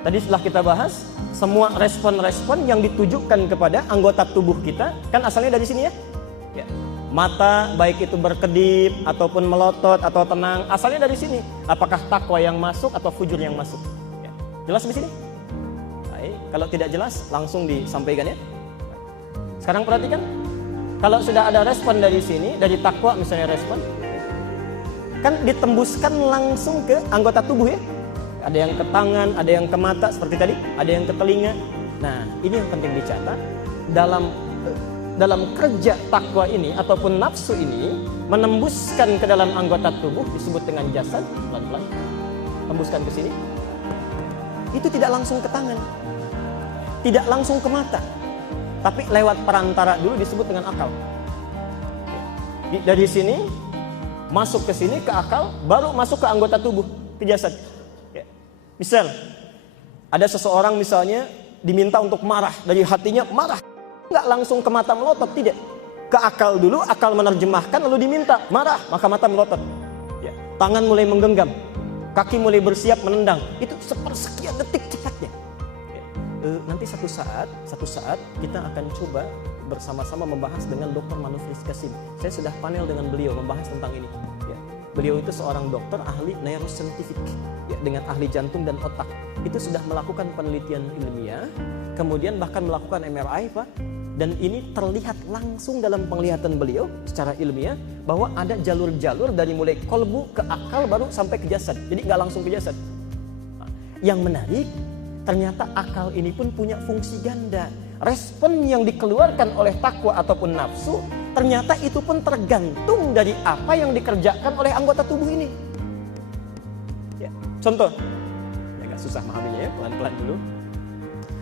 Tadi setelah kita bahas semua respon-respon yang ditujukan kepada anggota tubuh kita kan asalnya dari sini ya. Ya. Mata baik itu berkedip ataupun melotot atau tenang, asalnya dari sini. Apakah takwa yang masuk atau fujur yang masuk? Ya. Jelas di sini? Baik. Kalau tidak jelas langsung disampaikan ya. Sekarang perhatikan, kalau sudah ada respon dari sini, dari takwa misalnya respon, kan ditembuskan langsung ke anggota tubuh ya. Ada yang ke tangan, ada yang ke mata seperti tadi, ada yang ke telinga. Nah, ini yang penting dicatat. Dalam kerja takwa ini ataupun nafsu ini menembuskan ke dalam anggota tubuh disebut dengan jasad, pelan-pelan tembuskan ke sini. Itu tidak langsung ke tangan, tidak langsung ke mata, tapi lewat perantara dulu disebut dengan akal. Dari sini masuk ke sini ke akal, baru masuk ke anggota tubuh, ke jasad. Misal ada seseorang misalnya diminta untuk marah, dari hatinya marah. Nggak langsung ke mata melotot, tidak. Ke akal dulu, akal menerjemahkan, lalu diminta marah, maka mata melotot. Ya. Tangan mulai menggenggam, kaki mulai bersiap menendang. Itu sepersekian detik cepatnya. Ya. Nanti satu saat kita akan coba bersama-sama membahas dengan Dr. Manufris Kasim. Saya sudah panel dengan beliau membahas tentang ini. Ya. Beliau itu seorang dokter ahli neuroscientific, ya, dengan ahli jantung dan otak. Itu sudah melakukan penelitian ilmiah, kemudian bahkan melakukan MRI, Pak. Dan ini terlihat langsung dalam penglihatan beliau secara ilmiah bahwa ada jalur-jalur dari mulai kolbu ke akal baru sampai ke jasad. Jadi nggak langsung ke jasad. Nah, yang menarik, ternyata akal ini pun punya fungsi ganda. Respon yang dikeluarkan oleh takwa ataupun nafsu, ternyata itu pun tergantung dari apa yang dikerjakan oleh anggota tubuh ini. Ya, contoh, ya agak susah memahaminya ya, pelan-pelan dulu.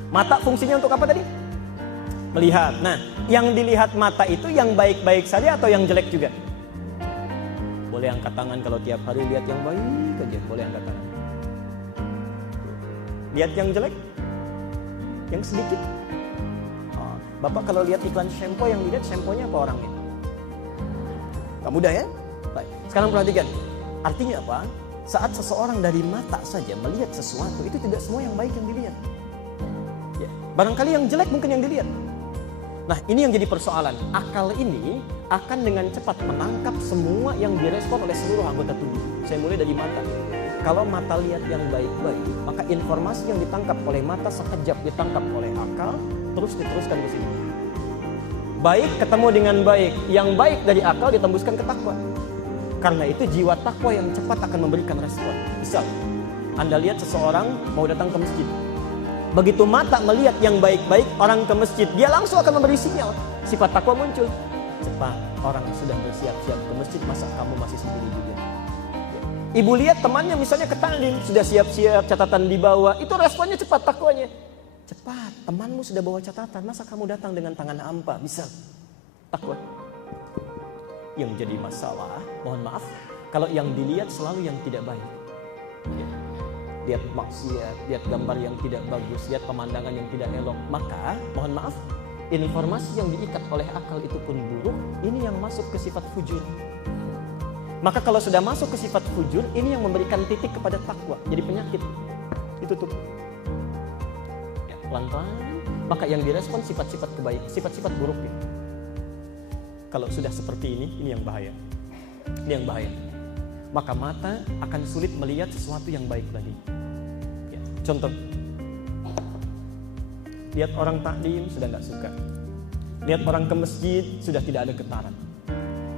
Mata fungsinya untuk apa tadi? Melihat. Nah, yang dilihat mata itu yang baik-baik saja atau yang jelek juga? Boleh angkat tangan kalau tiap hari lihat yang baik aja, boleh angkat tangan. Lihat yang jelek? Yang sedikit? Oh, Bapak kalau lihat iklan shampoo, yang dilihat shampoo-nya apa orangnya? Gak mudah ya? Baik. Sekarang perhatikan. Artinya apa? Saat seseorang dari mata saja melihat sesuatu, itu tidak semua yang baik yang dilihat. Ya. Barangkali yang jelek mungkin yang dilihat. Nah, ini yang jadi persoalan. Akal ini akan dengan cepat menangkap semua yang direspon oleh seluruh anggota tubuh. Saya mulai dari mata. Kalau mata lihat yang baik-baik, maka informasi yang ditangkap oleh mata sekejap ditangkap oleh akal, terus diteruskan ke sini. Baik ketemu dengan baik, yang baik dari akal ditembuskan ke takwa. Karena itu jiwa takwa yang cepat akan memberikan respon. Misal, Anda lihat seseorang mau datang ke masjid. Begitu mata melihat yang baik-baik, orang ke masjid, dia langsung akan memberi sinyal. Sifat takwa muncul. Cepat, orang sudah bersiap-siap ke masjid, masa kamu masih sendiri juga? Ibu lihat temannya misalnya ke ta'lim, sudah siap-siap, catatan dibawa, itu responnya cepat takwanya. Cepat, temanmu sudah bawa catatan, masa kamu datang dengan tangan hampa? Misal, takwa. Yang jadi masalah, mohon maaf, kalau yang dilihat selalu yang tidak baik. Ya. Lihat maksiat, lihat gambar yang tidak bagus, lihat pemandangan yang tidak elok, maka mohon maaf, informasi yang diikat oleh akal itu pun buruk. Ini yang masuk ke sifat fujur. Maka kalau sudah masuk ke sifat fujur, ini yang memberikan titik kepada takwa, jadi penyakit. Itu tuh. Ya, pelan-pelan. Maka yang direspon sifat-sifat kebaikan, sifat-sifat buruk. Ya. Kalau sudah seperti ini yang bahaya. Ini yang bahaya. Maka mata akan sulit melihat sesuatu yang baik lagi. Ya, contoh, lihat orang taklim sudah nggak suka, lihat orang ke masjid sudah tidak ada getaran.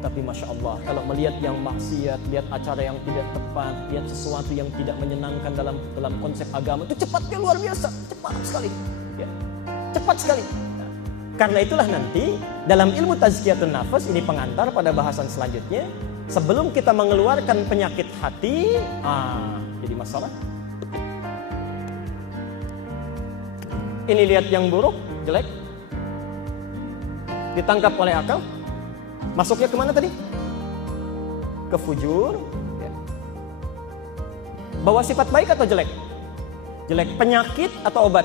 Tapi Masya Allah, kalau melihat yang maksiat, lihat acara yang tidak tepat, lihat sesuatu yang tidak menyenangkan dalam konsep agama, itu cepatnya luar biasa, cepat sekali. Ya, cepat sekali. Nah, karena itulah nanti dalam ilmu tazkiyatun nafas, ini pengantar pada bahasan selanjutnya. Sebelum kita mengeluarkan penyakit hati, jadi masalah. Ini lihat yang buruk, jelek, ditangkap oleh akal. Masuknya kemana tadi? Ke fujur. Ya. Bawa sifat baik atau jelek? Jelek. Penyakit atau obat?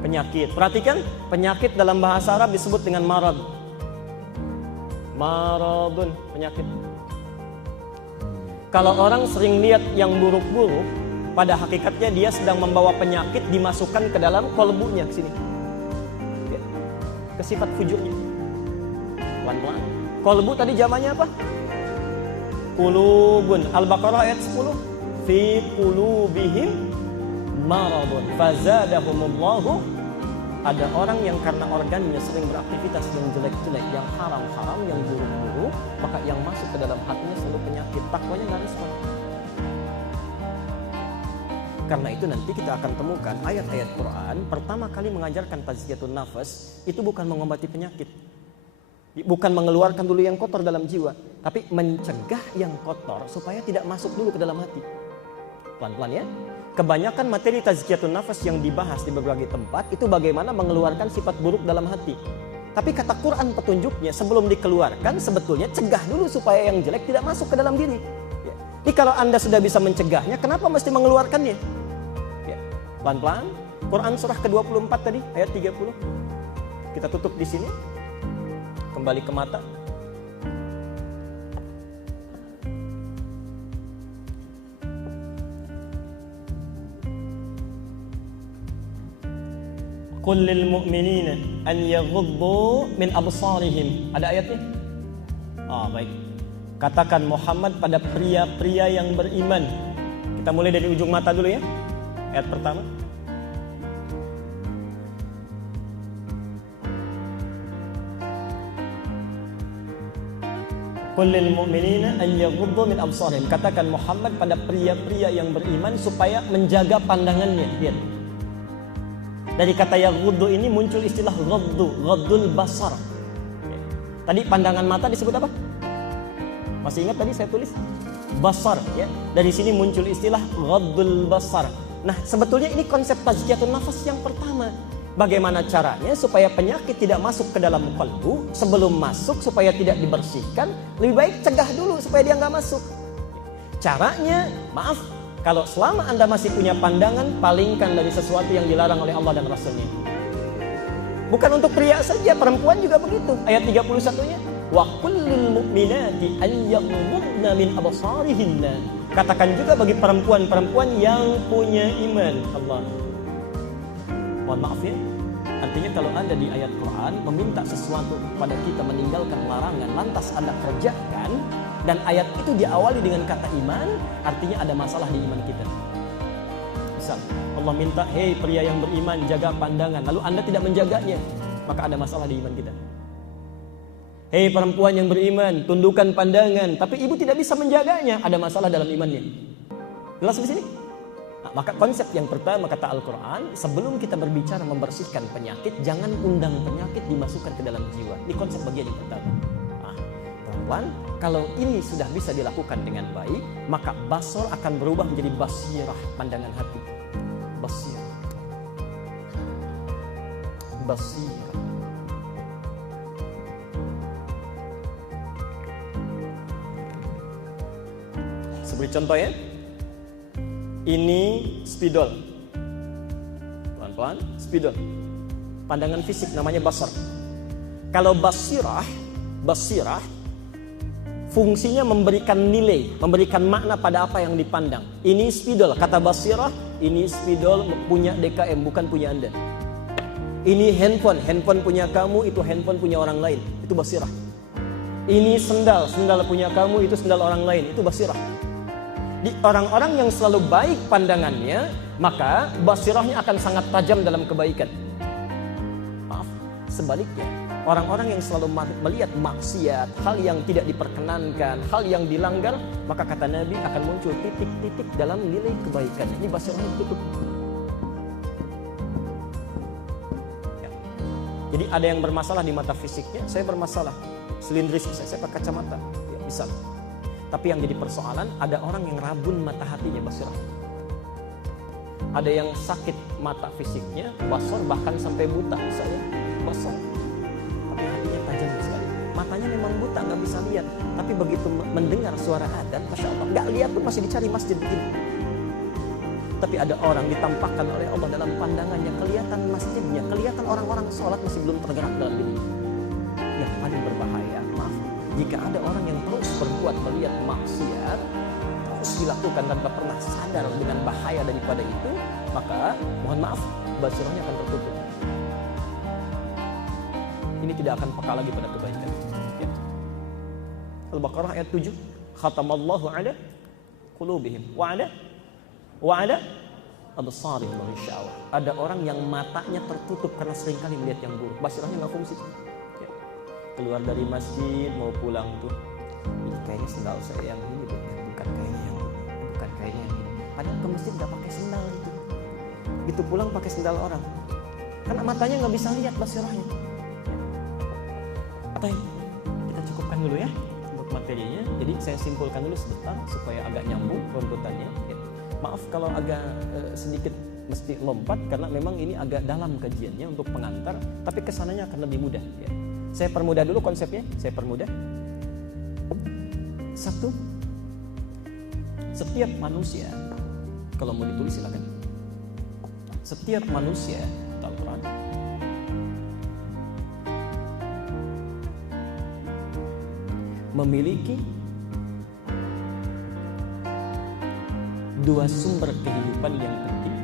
Penyakit. Perhatikan, penyakit dalam bahasa Arab disebut dengan marad. Maradun, penyakit. Kalau orang sering lihat yang buruk-buruk, pada hakikatnya dia sedang membawa penyakit dimasukkan ke dalam kolbunya, ke sini. Ya. Ke sifat fujurnya. Pelan-pelan. Kolbu tadi jamannya apa? Qulubun. Al-Baqarah ayat 10. Fi qulubihim maradun fazadahumullahu. Ada orang yang karena organnya sering beraktivitas yang jelek-jelek, yang haram-haram, yang buruk-buruk, maka yang masuk ke dalam hatinya selalu penyakit. Takwanya nggak respon. Karena itu nanti kita akan temukan ayat-ayat Quran pertama kali mengajarkan tazkiyatun nafas itu bukan mengobati penyakit. Bukan mengeluarkan dulu yang kotor dalam jiwa, tapi mencegah yang kotor supaya tidak masuk dulu ke dalam hati. Pelan-pelan ya. Kebanyakan materi tazkiyatun nafas yang dibahas di berbagai tempat itu bagaimana mengeluarkan sifat buruk dalam hati. Tapi kata Quran petunjuknya sebelum dikeluarkan sebetulnya cegah dulu supaya yang jelek tidak masuk ke dalam diri. Ya. Jadi kalau Anda sudah bisa mencegahnya, kenapa mesti mengeluarkannya? Ya. Pelan-pelan. Quran surah ke-24 tadi ayat 30. Kita tutup di sini. Kembali ke mata. Qul lil mu'minina an yaghuddu min absarihim. Ada ayatnya? Baik. Katakan Muhammad pada pria-pria yang beriman. Kita mulai dari ujung mata dulu ya. Ayat pertama. Qul lil mu'minina an yaghuddu min absarihim. Katakan Muhammad pada pria-pria yang beriman supaya menjaga pandangannya. Lihat. Dari kata yaghuddu ini muncul istilah ghaddul basar. Tadi pandangan mata disebut apa? Masih ingat tadi saya tulis? Basar ya. Dari sini muncul istilah ghaddul basar. Nah, sebetulnya ini konsep tazkiyatun nafas yang pertama. Bagaimana caranya supaya penyakit tidak masuk ke dalam kalbu, sebelum masuk supaya tidak dibersihkan, lebih baik cegah dulu supaya dia nggak masuk. Caranya, maaf, kalau selama Anda masih punya pandangan, palingkan dari sesuatu yang dilarang oleh Allah dan Rasulnya. Bukan untuk pria saja, perempuan juga begitu. Ayat 31-nya, wa kullil mu'minati an yaghuddna min absarihinna. Katakan juga bagi perempuan-perempuan yang punya iman. Allah. Mohon maaf ya, artinya kalau Anda di ayat Quran meminta sesuatu kepada kita meninggalkan larangan, lantas Anda kerjakan, dan ayat itu diawali dengan kata iman, artinya ada masalah di iman kita. Misal, Allah minta, hei pria yang beriman, jaga pandangan, lalu Anda tidak menjaganya, maka ada masalah di iman kita. Hei perempuan yang beriman, tundukkan pandangan, tapi ibu tidak bisa menjaganya, ada masalah dalam imannya. Jelas di sini? Nah, maka konsep yang pertama kata Al-Quran, sebelum kita berbicara membersihkan penyakit, jangan undang penyakit dimasukkan ke dalam jiwa. Ini konsep bagian yang pertama. Pelan-pelan, kalau ini sudah bisa dilakukan dengan baik, maka basar akan berubah menjadi basirah, pandangan hati. Basirah. Basirah. Sebagai contoh ya. Ini spidol. Pelan-pelan, spidol. Pandangan fisik namanya basar. Kalau basirah fungsinya memberikan nilai, memberikan makna pada apa yang dipandang. Ini spidol, kata basirah, ini spidol punya DKM, bukan punya Anda. Ini handphone punya kamu, itu handphone punya orang lain, itu basirah. Ini sendal punya kamu, itu sendal orang lain, itu basirah. Di orang-orang yang selalu baik pandangannya, maka basirahnya akan sangat tajam dalam kebaikan. Maaf, sebaliknya, Orang-orang yang selalu melihat maksiat, hal yang tidak diperkenankan, hal yang dilanggar, maka kata Nabi akan muncul titik-titik dalam nilai kebaikan. Ini basirahnya tutup. Ya. Jadi ada yang bermasalah di mata fisiknya, saya bermasalah silindris, saya pakai kacamata, ya, bisa. Tapi yang jadi persoalan, ada orang yang rabun mata hatinya, basirah. Ada yang sakit mata fisiknya, basar bahkan sampai buta, misalnya basar. Tapi hatinya tajam sekali. Matanya memang buta, nggak bisa lihat. Tapi begitu mendengar suara adzan, masya Allah, nggak lihat pun masih dicari masjid begini. Tapi ada orang ditampakkan oleh Allah dalam pandangannya, kelihatan masjidnya, kelihatan orang-orang sholat masih belum tergerak dalam diri. Yang paling berbahaya, maaf, jika ada orang yang terus berbuat melihat maksiat, terus dilakukan tanpa pernah sadar dengan bahaya daripada itu, maka mohon maaf, basirahnya akan tertutup. Ini tidak akan peka lagi pada kebaikan. Ya. Al-Baqarah ayat 7, khatamallahu ala qulubihim wa ala absarihim ghishawa. Ada orang yang matanya tertutup karena seringkali melihat yang buruk, basirahnya nggak fungsi. Ya. Keluar dari masjid mau pulang tuh, ini kayaknya sendal saya yang ini deh, bukan kayaknya yang ini, bukan kayaknya yang ini. Padahal ke masjid nggak pakai sendal itu. Gitu pulang pakai sendal orang, karena matanya nggak bisa lihat basirahnya. Atau kita cukupkan dulu ya untuk materinya. Jadi saya simpulkan dulu sebentar supaya agak nyambung runtutannya. Ya. Maaf kalau agak sedikit mesti lompat karena memang ini agak dalam kajiannya untuk pengantar, tapi kesananya akan lebih mudah. Ya. Saya permudah dulu konsepnya. Saya permudah. Satu, setiap manusia, kalau mau ditulis silakan. Setiap manusia, Al-Quran, memiliki dua sumber kehidupan yang penting,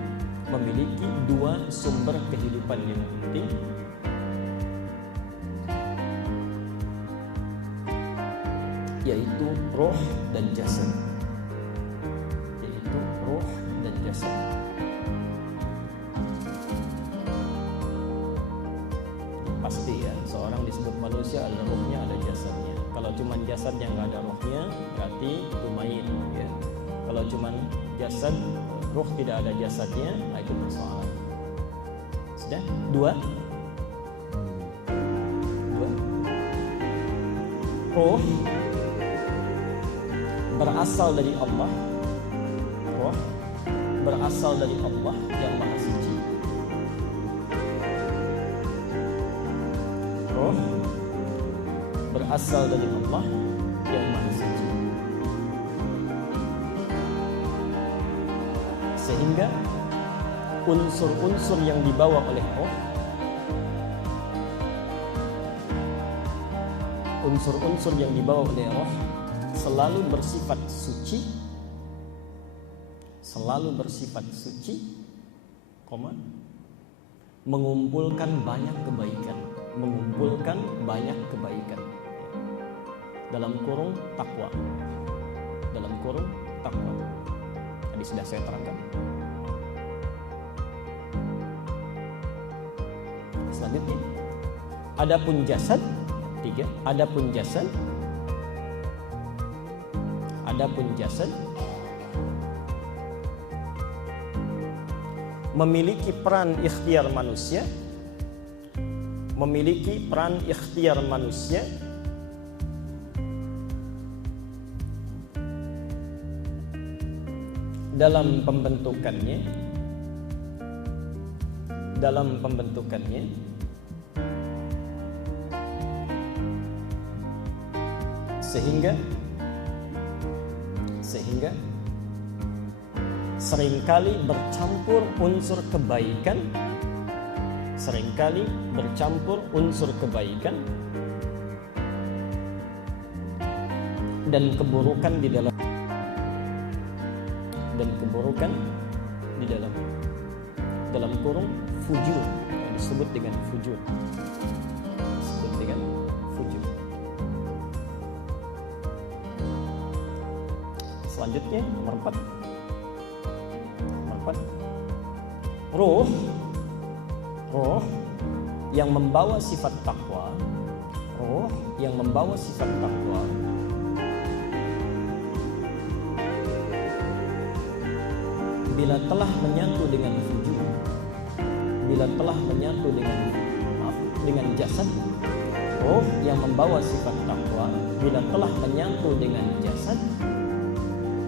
memiliki dua sumber kehidupan yang penting, yaitu roh dan jasad. Yaitu roh dan jasad. Pasti ya, seorang disebut manusia ada rohnya, ada jasadnya. Kalau cuma jasadnya nggak ada rohnya, berarti itu mayit. Ya. Kalau cuma jasad, roh tidak ada jasadnya, nah itu persoalan. Sudah? Dua. Roh berasal dari Allah. Roh berasal dari Allah yang Maha Suci. Roh berasal dari Allah yang Maha Suci. Sehingga unsur-unsur yang dibawa oleh roh, unsur-unsur yang dibawa oleh roh selalu bersifat suci, selalu bersifat suci, mengumpulkan banyak kebaikan, mengumpulkan banyak kebaikan. Dalam kurung takwa, dalam kurung takwa. Tadi sudah saya terangkan. Selanjutnya, adapun jasad, tiga. Adapun jasad memiliki peran ikhtiar manusia, memiliki peran ikhtiar manusia dalam pembentukannya, sehingga seringkali bercampur unsur kebaikan, dan keburukan di dalam kurung fujur, disebut dengan fujur. Selanjutnya nomor 4. Roh yang membawa sifat takwa, roh yang membawa sifat takwa bila telah menyatu dengan fujur, bila telah menyatu dengan jasad, roh yang membawa sifat takwa bila telah menyatu dengan jasad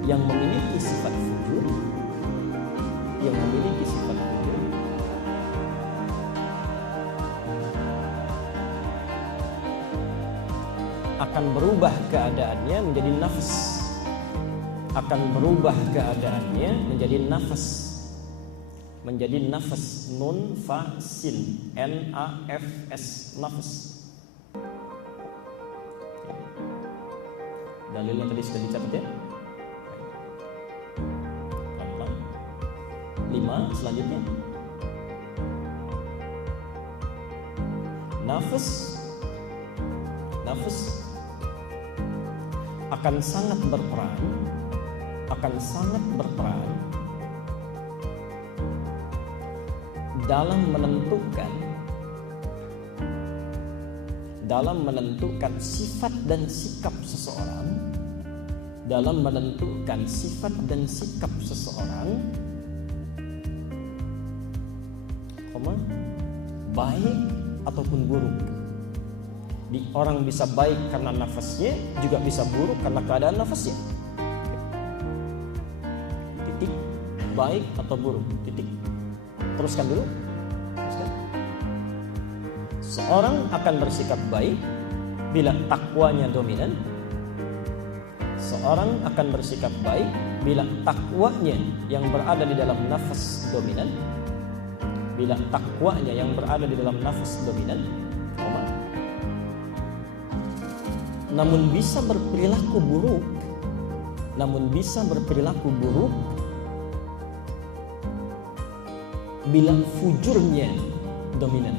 yang memiliki sifat fujur, yang memiliki sifat fujur, akan berubah keadaannya menjadi nafas, akan berubah keadaannya menjadi nafas, menjadi nafas, nun fa sin, nafs, nafas. Dalilnya tadi sudah dicatat ya. 5 selanjutnya. Nafas akan sangat berperan, dalam menentukan sifat dan sikap seseorang, baik ataupun buruk. Orang bisa baik karena nafasnya, juga bisa buruk karena keadaan nafasnya. Titik, baik atau buruk, titik. Teruskan dulu. Seorang akan bersikap baik bila takwanya dominan. Seorang akan bersikap baik bila takwanya yang berada di dalam nafas dominan. Bila takwanya yang berada di dalam nafas dominan, namun bisa berperilaku buruk bila fujurnya dominan.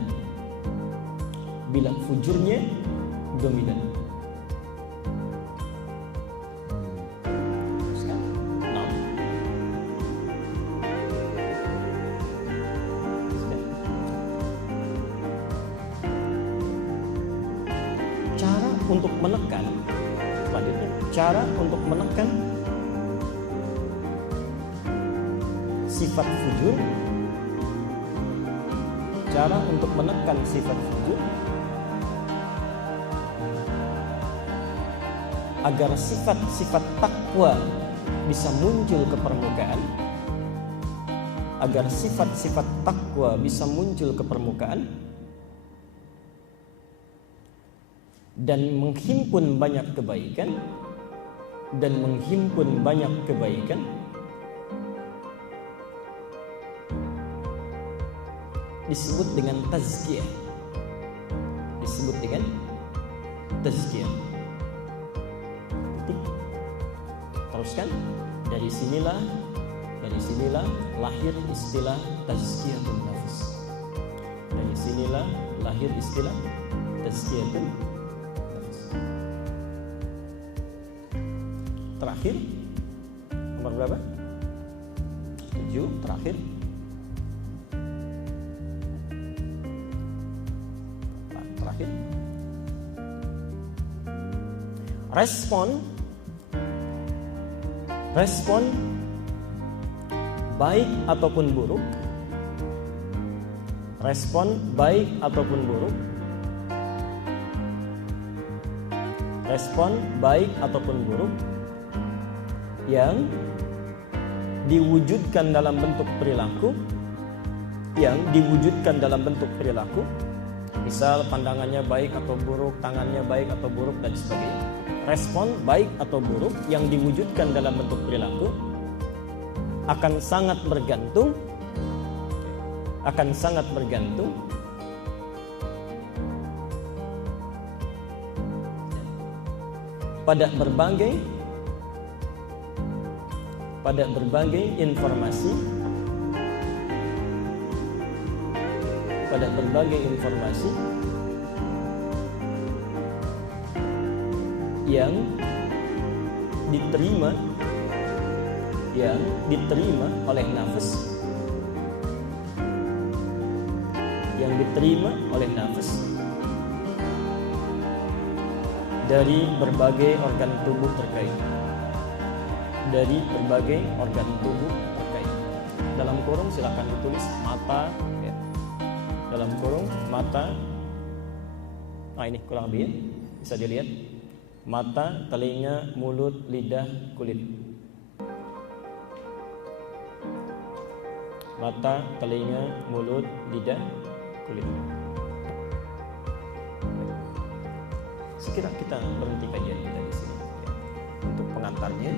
Cara untuk menekan sifat fujur, agar sifat-sifat takwa bisa muncul ke permukaan, dan menghimpun banyak kebaikan, disebut dengan tazkiyah. Teruskan. Dari sinilah lahir istilah tazkiyatun nafs. Terakhir, nomor berapa? 7, terakhir. Respon baik ataupun buruk, yang diwujudkan dalam bentuk perilaku, misal pandangannya baik atau buruk, tangannya baik atau buruk, dan sebagainya. Respon baik atau buruk yang diwujudkan dalam bentuk perilaku akan sangat bergantung pada berbagai informasi yang diterima oleh nafas yang diterima oleh nafas dari berbagai organ tubuh terkait. Dari berbagai organ tubuh terkait. Dalam kurung silakan ditulis mata, ya. Dalam kurung mata. Nah ini kurang lebih ya. Bisa dilihat. Mata, telinga, mulut, lidah, kulit. Mata, telinga, mulut, lidah, kulit. Sekira kita berhenti kajian kita di sini. Untuk pengantarnya,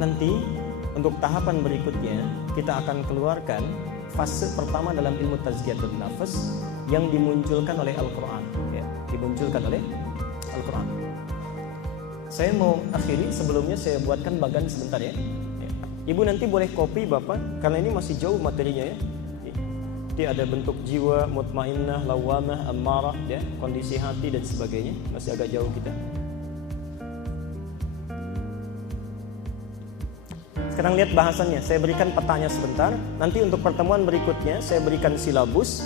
nanti untuk tahapan berikutnya kita akan keluarkan fase pertama dalam ilmu tazkiyatun nafas yang dimunculkan oleh Al-Quran. Ya, dimunculkan oleh Al-Quran. Saya mau akhiri, sebelumnya saya buatkan bagan sebentar ya. Ibu nanti boleh copy Bapak, karena ini masih jauh materinya ya. Dia ada bentuk jiwa, mutmainnah, lawamah, ammarah, ya, kondisi hati dan sebagainya. Masih agak jauh kita. Sekarang lihat bahasannya. Saya berikan petanya sebentar. Nanti untuk pertemuan berikutnya saya berikan silabus.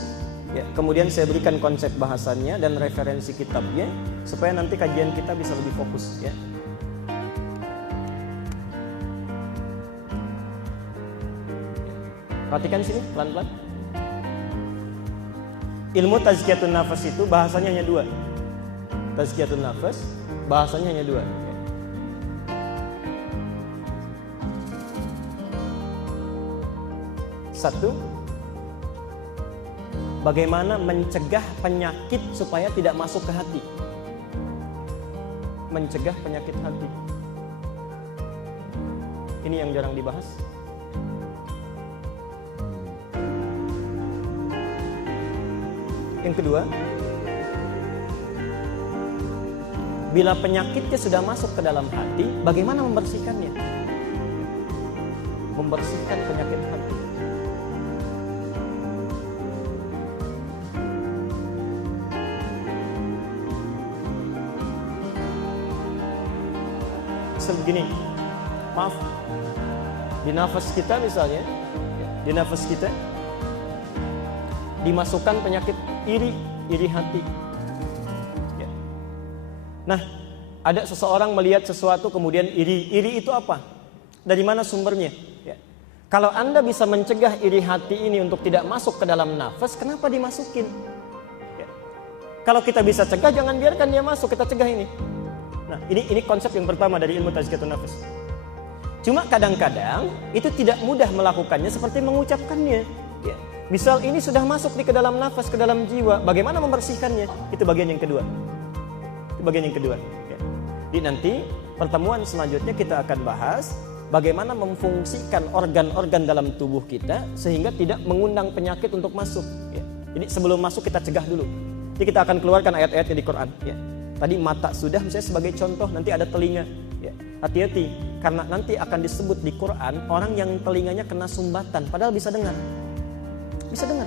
Ya, kemudian saya berikan konsep bahasannya dan referensi kitabnya supaya nanti kajian kita bisa lebih fokus. Ya. Perhatikan sini pelan-pelan. Ilmu tazkiyatun nafas itu bahasanya hanya dua. Tazkiyatun nafas bahasanya hanya dua. Satu, bagaimana mencegah penyakit supaya tidak masuk ke hati. Mencegah penyakit hati. Ini yang jarang dibahas. Yang kedua, bila penyakitnya sudah masuk ke dalam hati, bagaimana membersihkannya? Membersihkan penyakit hati. Begini, maaf, di nafas kita misalnya, di nafas kita dimasukkan penyakit iri hati. Ya. Nah, ada seseorang melihat sesuatu kemudian iri itu apa? Dari mana sumbernya? Ya. Kalau Anda bisa mencegah iri hati ini untuk tidak masuk ke dalam nafas, kenapa dimasukin? Ya. Kalau kita bisa cegah, jangan biarkan dia masuk, kita cegah ini. Nah, ini konsep yang pertama dari ilmu tazkiyatun nafas. Cuma kadang-kadang itu tidak mudah melakukannya seperti mengucapkannya. Ya. Misal ini sudah masuk ke dalam nafas, ke dalam jiwa, bagaimana membersihkannya? Itu bagian yang kedua. Itu bagian yang kedua. Ya. Di nanti pertemuan selanjutnya kita akan bahas bagaimana memfungsikan organ-organ dalam tubuh kita sehingga tidak mengundang penyakit untuk masuk. Ya. Jadi sebelum masuk kita cegah dulu. Jadi kita akan keluarkan ayat-ayatnya di Quran. Ya. Tadi mata sudah misalnya sebagai contoh, nanti ada telinga. Ya. Hati-hati, karena nanti akan disebut di Quran orang yang telinganya kena sumbatan, padahal bisa dengar. Bisa dengar.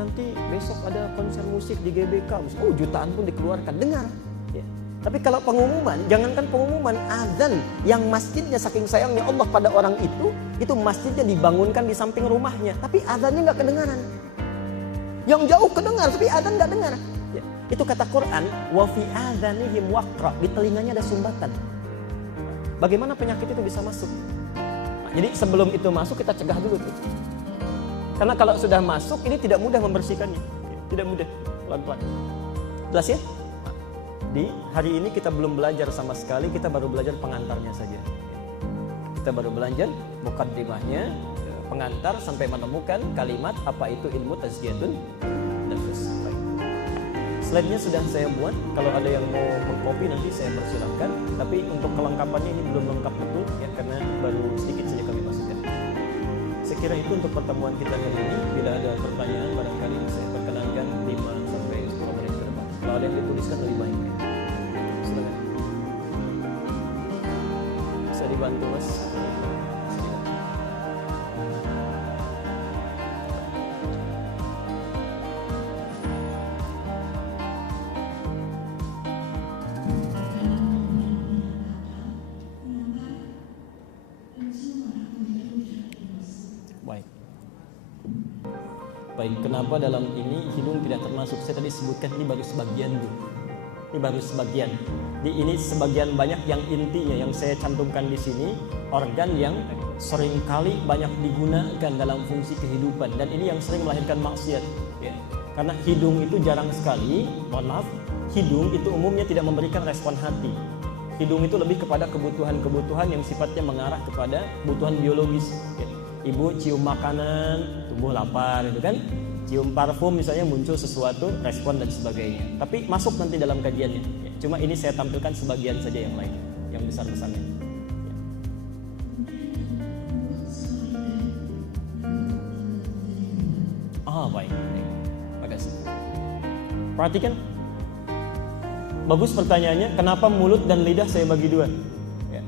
Nanti besok ada konser musik di GBK, jutaan pun dikeluarkan, dengar. Ya. Tapi kalau pengumuman, jangankan pengumuman, azan yang masjidnya saking sayangnya Allah pada orang itu masjidnya dibangunkan di samping rumahnya, tapi azannya nggak kedengaran. Yang jauh kedengar, tapi azan nggak dengar. Ya. Itu kata Quran, wa fi adzanihim waqra, di telinganya ada sumbatan. Bagaimana penyakit itu bisa masuk? Nah, jadi sebelum itu masuk kita cegah dulu tuh. Karena kalau sudah masuk ini tidak mudah membersihkannya. Tidak mudah, pelan-pelan. Jelas ya? Nah, di hari ini kita belum belajar sama sekali, kita baru belajar pengantarnya saja. Kita baru belajar muqaddimahnya, pengantar sampai menemukan kalimat apa itu ilmu tazkiyatun nafas. Slide-nya sudah saya buat, kalau ada yang mau mengcopy nanti saya persilahkan. Tapi untuk kelengkapannya ini belum lengkap betul ya, karena baru sedikit saja kami masukkan. Saya kira itu untuk pertemuan kita kali ini. Bila ada pertanyaan barangkali saya perkenankan 5 sampai 10 menit ke depan. Kalau ada yang dituliskan lebih baik. Silakan. Bisa dibantu Mas? Baik, kenapa dalam ini hidung tidak termasuk? Saya tadi sebutkan ini baru sebagian, Bu. Ini baru sebagian. Ini sebagian banyak yang intinya yang saya cantumkan di sini, organ yang seringkali banyak digunakan dalam fungsi kehidupan, dan ini yang sering melahirkan maksiat. Ya. Karena hidung itu jarang sekali, mohon maaf, hidung itu umumnya tidak memberikan respon hati. Hidung itu lebih kepada kebutuhan-kebutuhan yang sifatnya mengarah kepada kebutuhan biologis. Ya. Ibu cium makanan, tumbuh lapar, itu kan? Cium parfum misalnya muncul sesuatu, respon dan sebagainya. Tapi masuk nanti dalam kajiannya. Ya. Cuma ini saya tampilkan sebagian saja yang lain, yang besar-besarnya. Ya. Baik. Makasih. Perhatikan. Bagus pertanyaannya, kenapa mulut dan lidah saya bagi dua? Ya.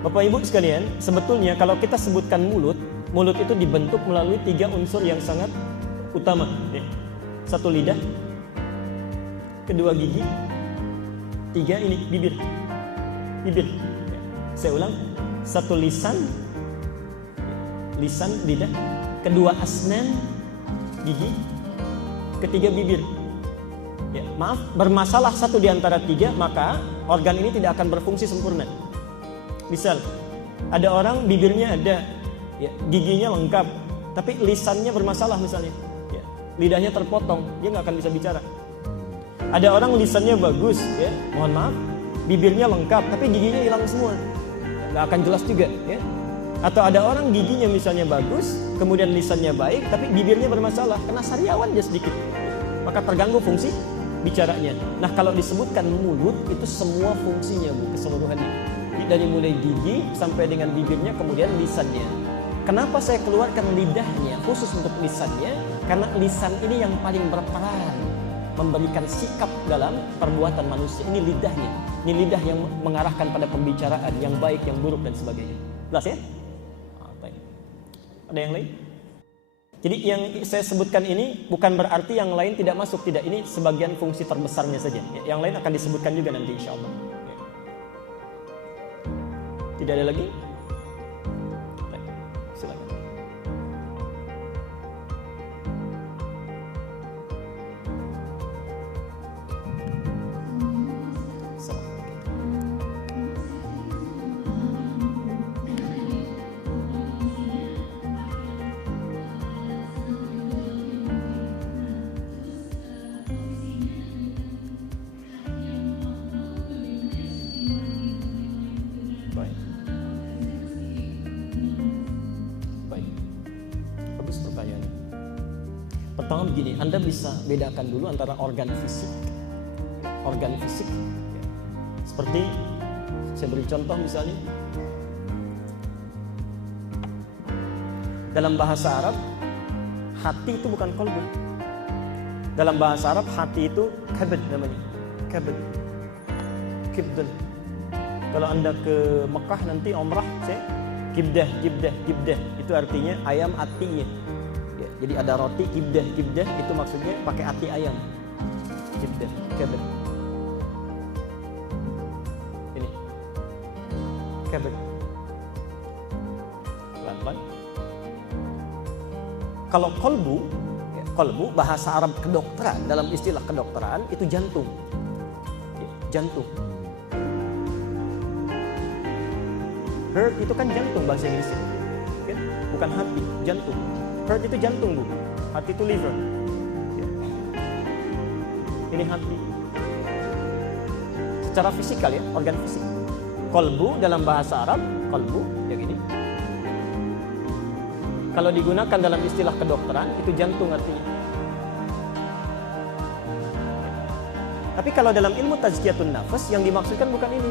Bapak Ibu sekalian, sebetulnya kalau kita sebutkan mulut itu dibentuk melalui 3 unsur yang sangat utama. Ya. 1 lidah, 2 gigi, 3 ini bibir. Ya. Saya ulang, 1 lisan, lidah, 2 asnan, gigi, 3 bibir. Ya, maaf, bermasalah 1 di antara 3, maka organ ini tidak akan berfungsi sempurna. Misal, ada orang bibirnya ada, ya, giginya lengkap, tapi lisannya bermasalah misalnya, ya, lidahnya terpotong, dia nggak akan bisa bicara. Ada orang lisannya bagus, ya, mohon maaf, bibirnya lengkap, tapi giginya hilang semua, nggak akan jelas juga. Ya. Atau ada orang giginya misalnya bagus, kemudian lisannya baik, tapi bibirnya bermasalah, kena sariawan aja sedikit, maka terganggu fungsi bicaranya. Nah, kalau disebutkan mulut itu semua fungsinya, Bu, keseluruhannya. Dari mulai gigi sampai dengan bibirnya, kemudian lisannya. Kenapa saya keluarkan lidahnya khusus untuk lisannya? Karena lisan ini yang paling berperan memberikan sikap dalam perbuatan manusia. Ini lidahnya. Ini lidah yang mengarahkan pada pembicaraan yang baik, yang buruk dan sebagainya. Jelas ya? Baik. Ada yang lain? Jadi yang saya sebutkan ini bukan berarti yang lain tidak masuk, tidak. Ini sebagian fungsi terbesarnya saja. Yang lain akan disebutkan juga nanti insya Allah. Tidak ada lagi? Baik, silakan. Pertama begini, Anda bisa bedakan dulu antara organ fisik. Organ fisik, ya. Seperti saya beri contoh misalnya, dalam bahasa Arab hati itu bukan qalbu. Dalam bahasa Arab hati itu kabad namanya, kabad, kibdan. Kalau Anda ke Mekah nanti umrah, kibdah itu artinya ayam atinya. Jadi ada roti kibdah itu maksudnya pakai ati ayam. Kibdah, kabad. Ini kabad. Pelan-pelan. Kalau kolbu bahasa Arab kedokteran, dalam istilah kedokteran itu jantung. Jantung. Heart itu kan jantung bahasa Inggrisnya. Kan? Bukan hati, jantung. Heart itu jantung, Bu. Hati itu liver. Ya. Ini hati. Secara fisikal ya, organ fisik. Kolbu dalam bahasa Arab, kolbu yang ini. Kalau digunakan dalam istilah kedokteran, itu jantung artinya. Tapi kalau dalam ilmu tazkiyatun nafas, yang dimaksudkan bukan ini.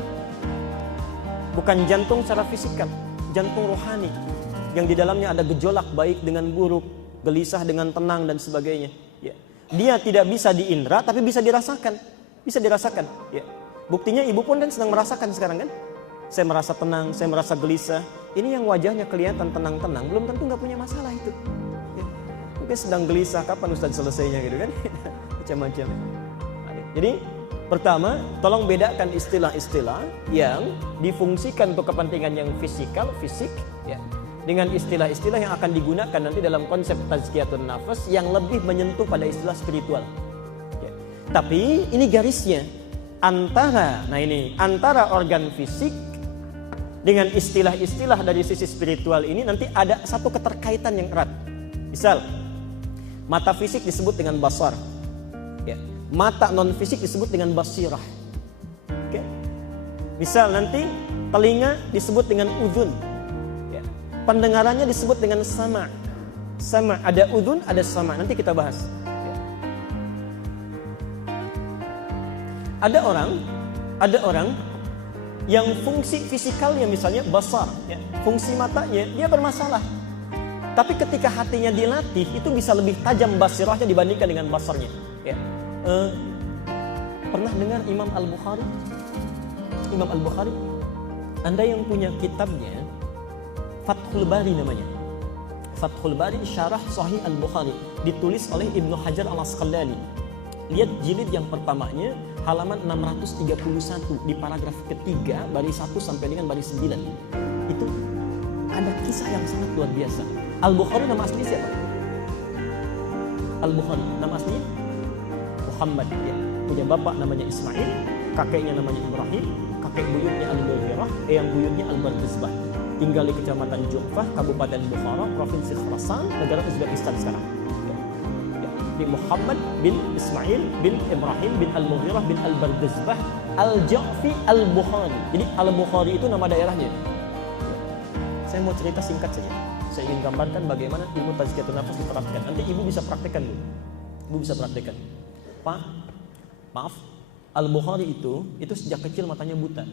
Bukan jantung secara fisikal, jantung rohani. Yang di dalamnya ada gejolak baik dengan buruk, gelisah dengan tenang dan sebagainya. Ya. Dia tidak bisa diindra, tapi bisa dirasakan. Bisa dirasakan. Ya. Buktinya ibu pun kan sedang merasakan sekarang kan. Saya merasa tenang, saya merasa gelisah. Ini yang wajahnya kelihatan tenang-tenang, belum tentu nggak punya masalah itu. Ya. Mungkin sedang gelisah, kapan Ustaz selesainya gitu kan? Macam-macam. Jadi pertama, tolong bedakan istilah-istilah yang difungsikan untuk kepentingan yang fisikal, fisik, ya. dengan istilah-istilah yang akan digunakan nanti dalam konsep tazkiyatun nafas yang lebih menyentuh pada istilah spiritual. Ya. Tapi ini garisnya antara organ fisik dengan istilah-istilah dari sisi spiritual ini nanti ada satu keterkaitan yang erat. Misal, mata fisik disebut dengan basar. Ya. Mata non fisik disebut dengan basirah. Okay. Misal nanti telinga disebut dengan udhun. Ya. Pendengarannya disebut dengan sama. Sama, ada udhun, ada sama. Nanti kita bahas. Ya. Ada orang yang fungsi fisikalnya misalnya basar, ya. Fungsi matanya dia bermasalah. Tapi ketika hatinya dilatih, itu bisa lebih tajam basirahnya dibandingkan dengan basarnya. Ya. Pernah dengar Imam Al-Bukhari? Imam Al-Bukhari, Anda yang punya kitabnya, Fathul Bari namanya. Fathul Bari syarah Sahih Al-Bukhari, ditulis oleh Ibnu Hajar Al-Asqalani. Lihat jilid yang pertamanya, halaman 631 di paragraf ketiga, baris 1 sampai dengan baris 9. Itu ada kisah yang sangat luar biasa. Al-Bukhari nama asli siapa? Al-Bukhari nama aslinya Muhammad, ya. Punya bapak namanya Ismail, kakeknya namanya Ibrahim, kakek buyutnya Al-Mughirah, eyang buyutnya Al-Bardizbah. Tinggal di Kecamatan Ju'fah, Kabupaten Bukhara, Provinsi Khurasan, negara Uzbekistan sekarang. Di Muhammad bin Ismail bin Ibrahim bin Al-Mughirah bin Al-Bardizbah Al-Ja'fi Al-Bukhari. Jadi Al-Bukhari itu nama daerahnya. Saya mau cerita singkat saja. Saya ingin gambarkan bagaimana ilmu tazkiyatun nafas diterapkan. Nanti ibu bisa praktekkan dulu. Ibu bisa praktekkan. Pak, maaf, Al-Bukhari itu sejak kecil matanya buta.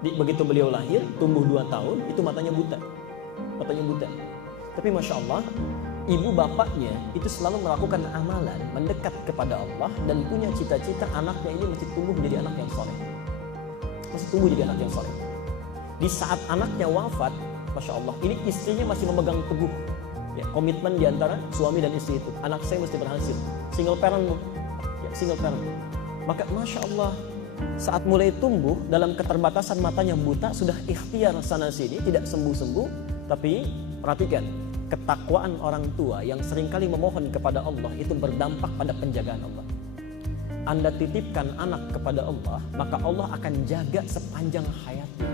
Begitu beliau lahir, tumbuh 2 tahun, itu matanya buta. Matanya buta. Tapi Masya Allah, ibu bapaknya itu selalu melakukan amalan mendekat kepada Allah dan punya cita-cita anaknya ini mesti tumbuh menjadi anak yang soleh. Mesti tumbuh jadi anak yang soleh. Di saat anaknya wafat, Masya Allah, ini istrinya masih memegang teguh ya, komitmen di antara suami dan istri itu. Anak saya mesti berhasil. Single parent, ya, single parent. Maka Masya Allah, saat mulai tumbuh dalam keterbatasan matanya buta, sudah ikhtiar sana sini, tidak sembuh-sembuh. Tapi perhatikan, ketakwaan orang tua yang seringkali memohon kepada Allah itu berdampak pada penjagaan Allah. Anda titipkan anak kepada Allah, maka Allah akan jaga sepanjang hayatnya.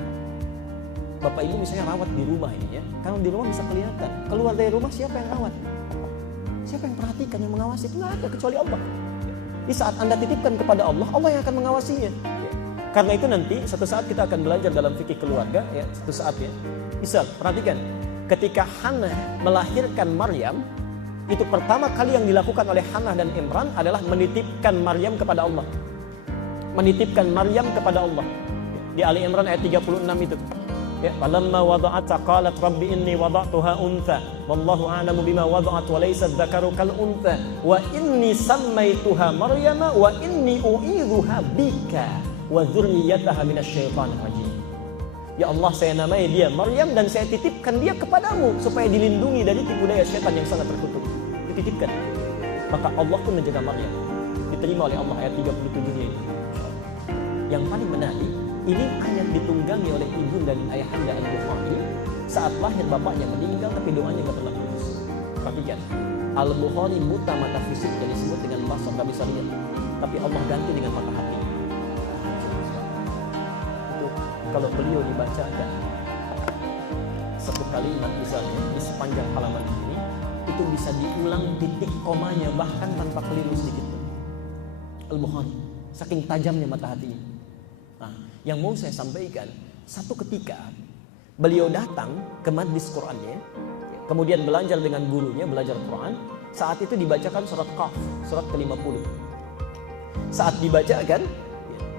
Bapak ibu misalnya rawat di rumah ini ya, kalau di rumah bisa kelihatan. Keluar dari rumah siapa yang rawat? Siapa yang perhatikan, yang mengawasi? Itu nggak ada kecuali Allah. Di saat Anda titipkan kepada Allah, Allah yang akan mengawasinya. Karena itu nanti satu saat kita akan belajar dalam fikih keluarga ya, satu saat ya. Misal, perhatikan, ketika Hannah melahirkan Maryam, itu pertama kali yang dilakukan oleh Hannah dan Imran adalah menitipkan Maryam kepada Allah. Menitipkan Maryam kepada Allah. Di Ali Imran ayat 36 itu. Ya, falamma wada'atha qalat rabbi inni wada'tuha untha wallahu a'lamu bima wada'at wa laysa dzakaru kal untha wa inni sammaituha Maryama wa inni u'idzuha bika wa dzurriyyataha minasyaitonir rajim. Ya Allah, saya namai dia Maryam dan saya titipkan dia kepadamu supaya dilindungi dari tipu daya syaitan yang sangat terkutuk. Dititipkan. Maka Allah pun menjaga Maryam. Diterima oleh Allah ayat 37-nya itu. Yang paling menarik, ini ayat ditunggangi oleh ibu dan ayahanda Al-Bukhari saat lahir bapaknya meninggal tapi doanya gak pernah putus. Perhatikan, Al-Bukhari buta mata fisik yang disebut dengan basar, gak bisa lihat. Tapi Allah ganti dengan mata hati. Itu kalau beliau dibacakan satu kalimat misalnya di sepanjang halaman ini, itu bisa diulang titik komanya bahkan tanpa keliru sedikit pun. Al-Bukhari, saking tajamnya mata hatinya. Nah, yang mau saya sampaikan, satu ketika beliau datang ke majlis Qur'annya, kemudian belajar dengan gurunya, belajar Quran. Saat itu dibacakan surat Qaf, surat ke-50. Saat dibacakan,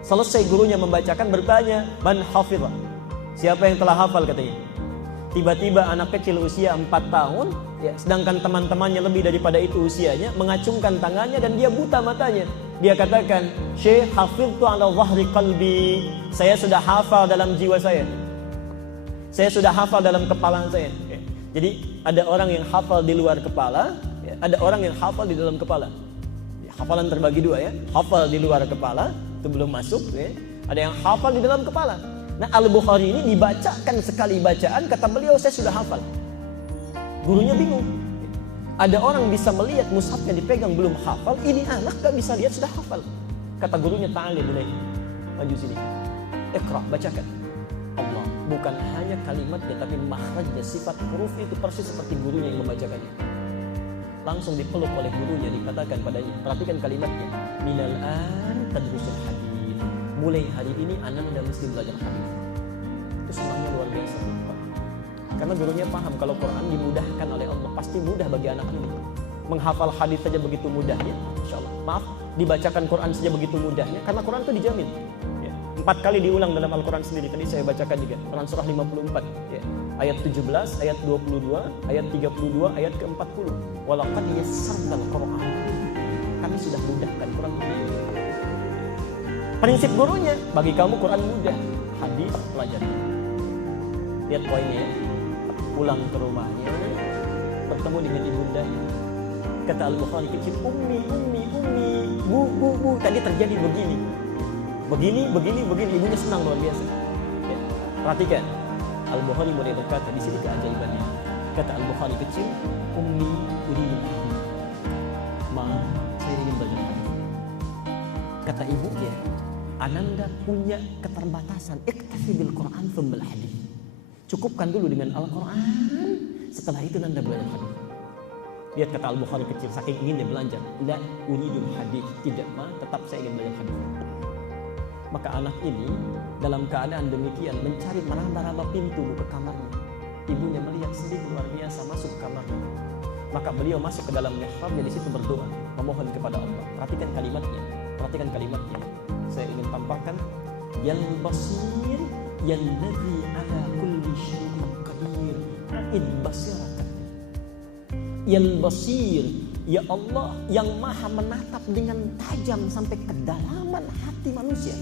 selesai gurunya membacakan, bertanya, man hafidha? Siapa yang telah hafal katanya? Tiba-tiba anak kecil usia 4 tahun, ya, sedangkan teman-temannya lebih daripada itu usianya, mengacungkan tangannya dan dia buta matanya. Dia katakan, Syekh, hafidtu ala dhahri qalbi. Saya sudah hafal dalam jiwa saya. Saya sudah hafal dalam kepala saya. Ya. Jadi ada orang yang hafal di luar kepala, ya, ada orang yang hafal di dalam kepala. Ya, hafalan terbagi dua ya. Hafal di luar kepala, itu belum masuk. Ya. Ada yang hafal di dalam kepala. Nah, Al-Bukhari ini dibacakan sekali bacaan, kata beliau saya sudah hafal. Gurunya bingung. Ada orang bisa melihat mushafnya dipegang belum hafal, ini anak gak bisa lihat sudah hafal. Kata gurunya, ta'ali bunai, maju sini. Iqra, bacakan. Allah, bukan hanya kalimatnya tapi makhrajnya, sifat huruf itu persis seperti gurunya yang membacakannya. Langsung dipeluk oleh gurunya, dikatakan padanya, perhatikan kalimatnya. Minal an tadrusul hadits. Mulai hari ini Ananda mesti belajar hadis. Itu senangnya luar biasa. Karena gurunya paham kalau Quran dimudahkan oleh Allah, pasti mudah bagi anak ini. Menghafal hadis saja begitu mudahnya, insya Allah. Maaf, dibacakan Quran saja begitu mudahnya, karena Quran itu dijamin. Ya. 4 kali diulang dalam Al-Quran sendiri. Tadi saya bacakan juga. Quran surah 54. Ya. Ayat 17, ayat 22, ayat 32, ayat ke-40. Walaqad yassarnal Quran. Kami sudah mudahkan Quran ini. Prinsip gurunya, bagi kamu Quran mudah, hadis pelajari. Lihat poinnya ya. Pulang ke rumahnya, bertemu dengan ibundanya. Kata Al-Bukhari kecil, ummi, bu. Tadi terjadi begini. Begini. Ibunya senang luar biasa. Ya. Perhatikan, Al-Bukhari mulai berkata, di sini keajaibannya. Kata Al-Bukhari kecil, ummi, uridu. Ma, saya ingin belajar hadis. Kata ibunya, Ananda punya keterbatasan. Iktafi bil Quran thumma hadis. Cukupkan dulu dengan Al-Quran, setelah itu Anda belajar hadis. Lihat kata Al-Bukhari kecil, saking inginnya belajar. La uridul hadis, tidak mah, tetap saya ingin belajar hadis. Maka anak ini dalam keadaan demikian mencari meraba-raba pintu ke kamarnya. Ibunya melihat sendiri luar biasa masuk ke kamarnya. Maka beliau masuk ke dalam mihrabnya, di situ berdoa, memohon kepada Allah. Perhatikan kalimatnya. Saya ingin tampakkan Yal Basir Yalladzi ala kulli syai'in qadir id basiratan. Yal Basir, ya Allah yang maha menatap dengan tajam sampai kedalaman hati manusia.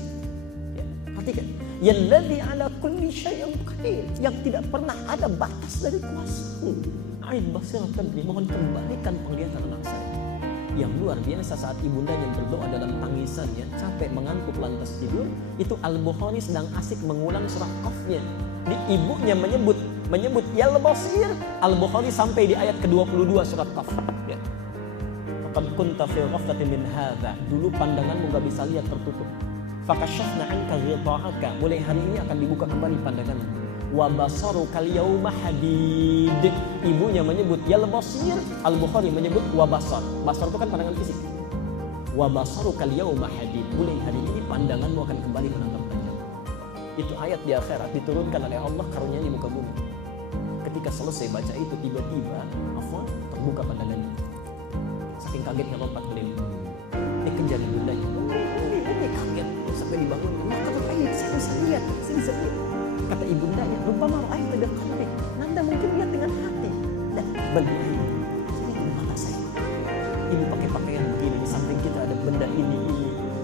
Ya, perhatikan, Yalladzi ala kulli syai'in qadir, yang tidak pernah ada batas dari kuasa-Mu. Id basiratan, mohon kembalikan penglihatan anak saya. Yang luar biasa saat ibundanya berdoa dalam tangisannya, capek mengantuk lantas tidur, itu Al-Bukhari sedang asik mengulang surah Qafnya. Di ibunya menyebut Yal Basir, Al-Bukhari sampai di ayat ke-22 surat Qaf. Ya. Qad kunta fi ghaflatin min hadza. Dulu pandanganmu gak bisa lihat, tertutup. Fakashafna anka ghita'aka. Mulai hari ini akan dibuka kembali pandanganmu. Wa basarukal yauma hadid. Ibunya menyebut Yal Basir, Al-Bukhari menyebut wa basar. Basar itu kan pandangan fisik. Wa basarukal yauma hadid. Mulai hari ini pandanganmu akan kembali menatap tajam. Itu ayat di akhirat diturunkan oleh Allah karunia di muka bumi. Ketika selesai baca itu, tiba-tiba terbuka pandangannya. Saking kagetnya lompat beliau. Dikejar ibundanya. Ini kaget sampai dibangun. Maka saya bisa lihat. Kata ibundanya, rupanya ayat tidak kaget. Nanda mungkin lihat dengan hati. Dan benda ini dengan mata saya. Ibu pakai pakaian begini, di samping kita ada benda ini.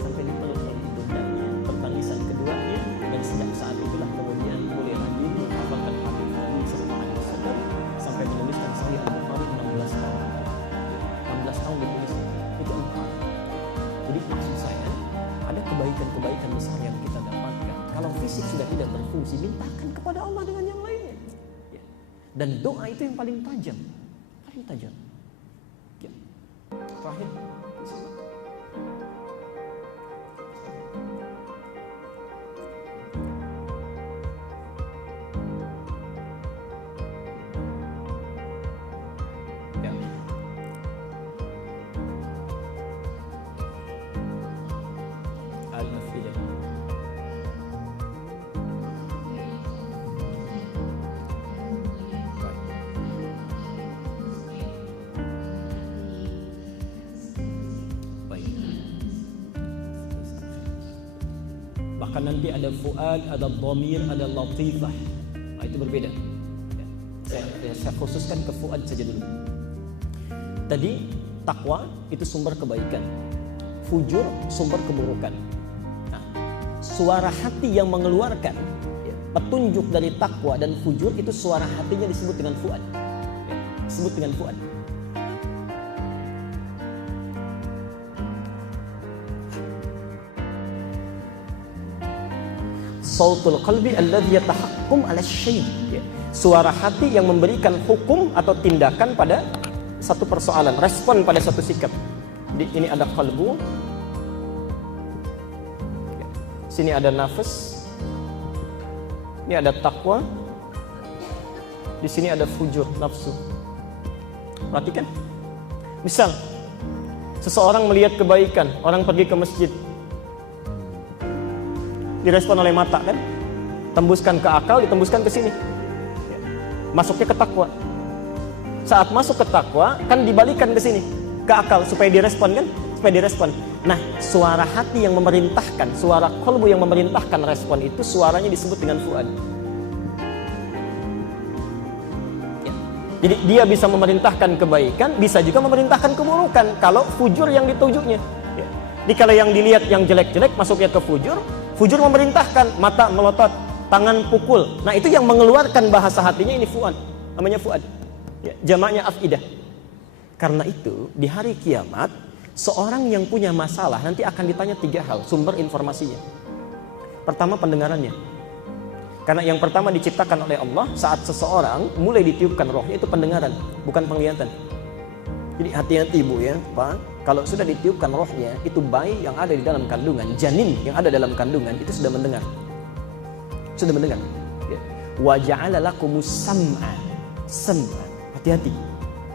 Sampai dipeluk oleh ibundanya. Pertangisan keduanya. Dan sejak saat itulah kemudian mulai lagi hafalkan hadis Nabi sallallahu alaihi wasallam sampai menuliskan Sahih Al-Bukhari 16 tahun. 16 tahun ditulis. Itu Al-Bukhari. Jadi maksud saya, ada kebaikan-kebaikan besar yang kita dapatkan. Kalau fisik sudah tidak berfungsi, mintakan kepada Allah dengan yang lainnya. Ya. Dan doa itu yang paling tajam. Ya. Terakhir. Ya. Al-Mafidah. Bahkan nanti ada fuad, ada dhamir, ada latifah. Nah, itu berbeda. Saya khususkan ke fuad saja dulu. Tadi takwa itu sumber kebaikan, fujur sumber keburukan. Nah, suara hati yang mengeluarkan petunjuk dari takwa dan fujur itu suara hatinya disebut dengan fuad. Disebut dengan fuad. sautul qalbi alladhi yatahakkum 'ala syai'. Ya. Suara hati yang memberikan hukum atau tindakan pada satu persoalan, respon pada satu sikap. Ini ada qalbu. Ya. Sini ada nafas. Ini ada takwa. Di sini ada fujur, nafsu. Perhatikan. Misal seseorang melihat kebaikan, orang pergi ke masjid. Direspon oleh mata kan, tembuskan ke akal, ditembuskan ke sini, masuknya ke takwa. Saat masuk ke takwa kan dibalikan ke sini, ke akal supaya direspon kan, supaya direspon. Nah, suara hati yang memerintahkan, suara qalbu yang memerintahkan respon itu suaranya disebut dengan fuad. Ya. Jadi dia bisa memerintahkan kebaikan, bisa juga memerintahkan keburukan kalau fujur yang ditujuknya. Ya. Jadi kalau yang dilihat yang jelek-jelek masuknya ke fujur. Fujur memerintahkan, mata melotot, tangan pukul. Nah itu yang mengeluarkan bahasa hatinya ini fuad. Namanya fuad. Ya, jamaknya afidah. Karena itu di hari kiamat seorang yang punya masalah nanti akan ditanya 3 hal sumber informasinya. Pertama pendengarannya. Karena yang pertama diciptakan oleh Allah saat seseorang mulai ditiupkan rohnya itu pendengaran, bukan penglihatan. Jadi hati-hati Bu ya, Pak. Kalau sudah ditiupkan rohnya, itu bayi yang ada di dalam kandungan, janin yang ada dalam kandungan itu sudah mendengar. Sudah mendengar. Ya. Wa ja'ala lakumus sam'a. Sam'a. Hati-hati.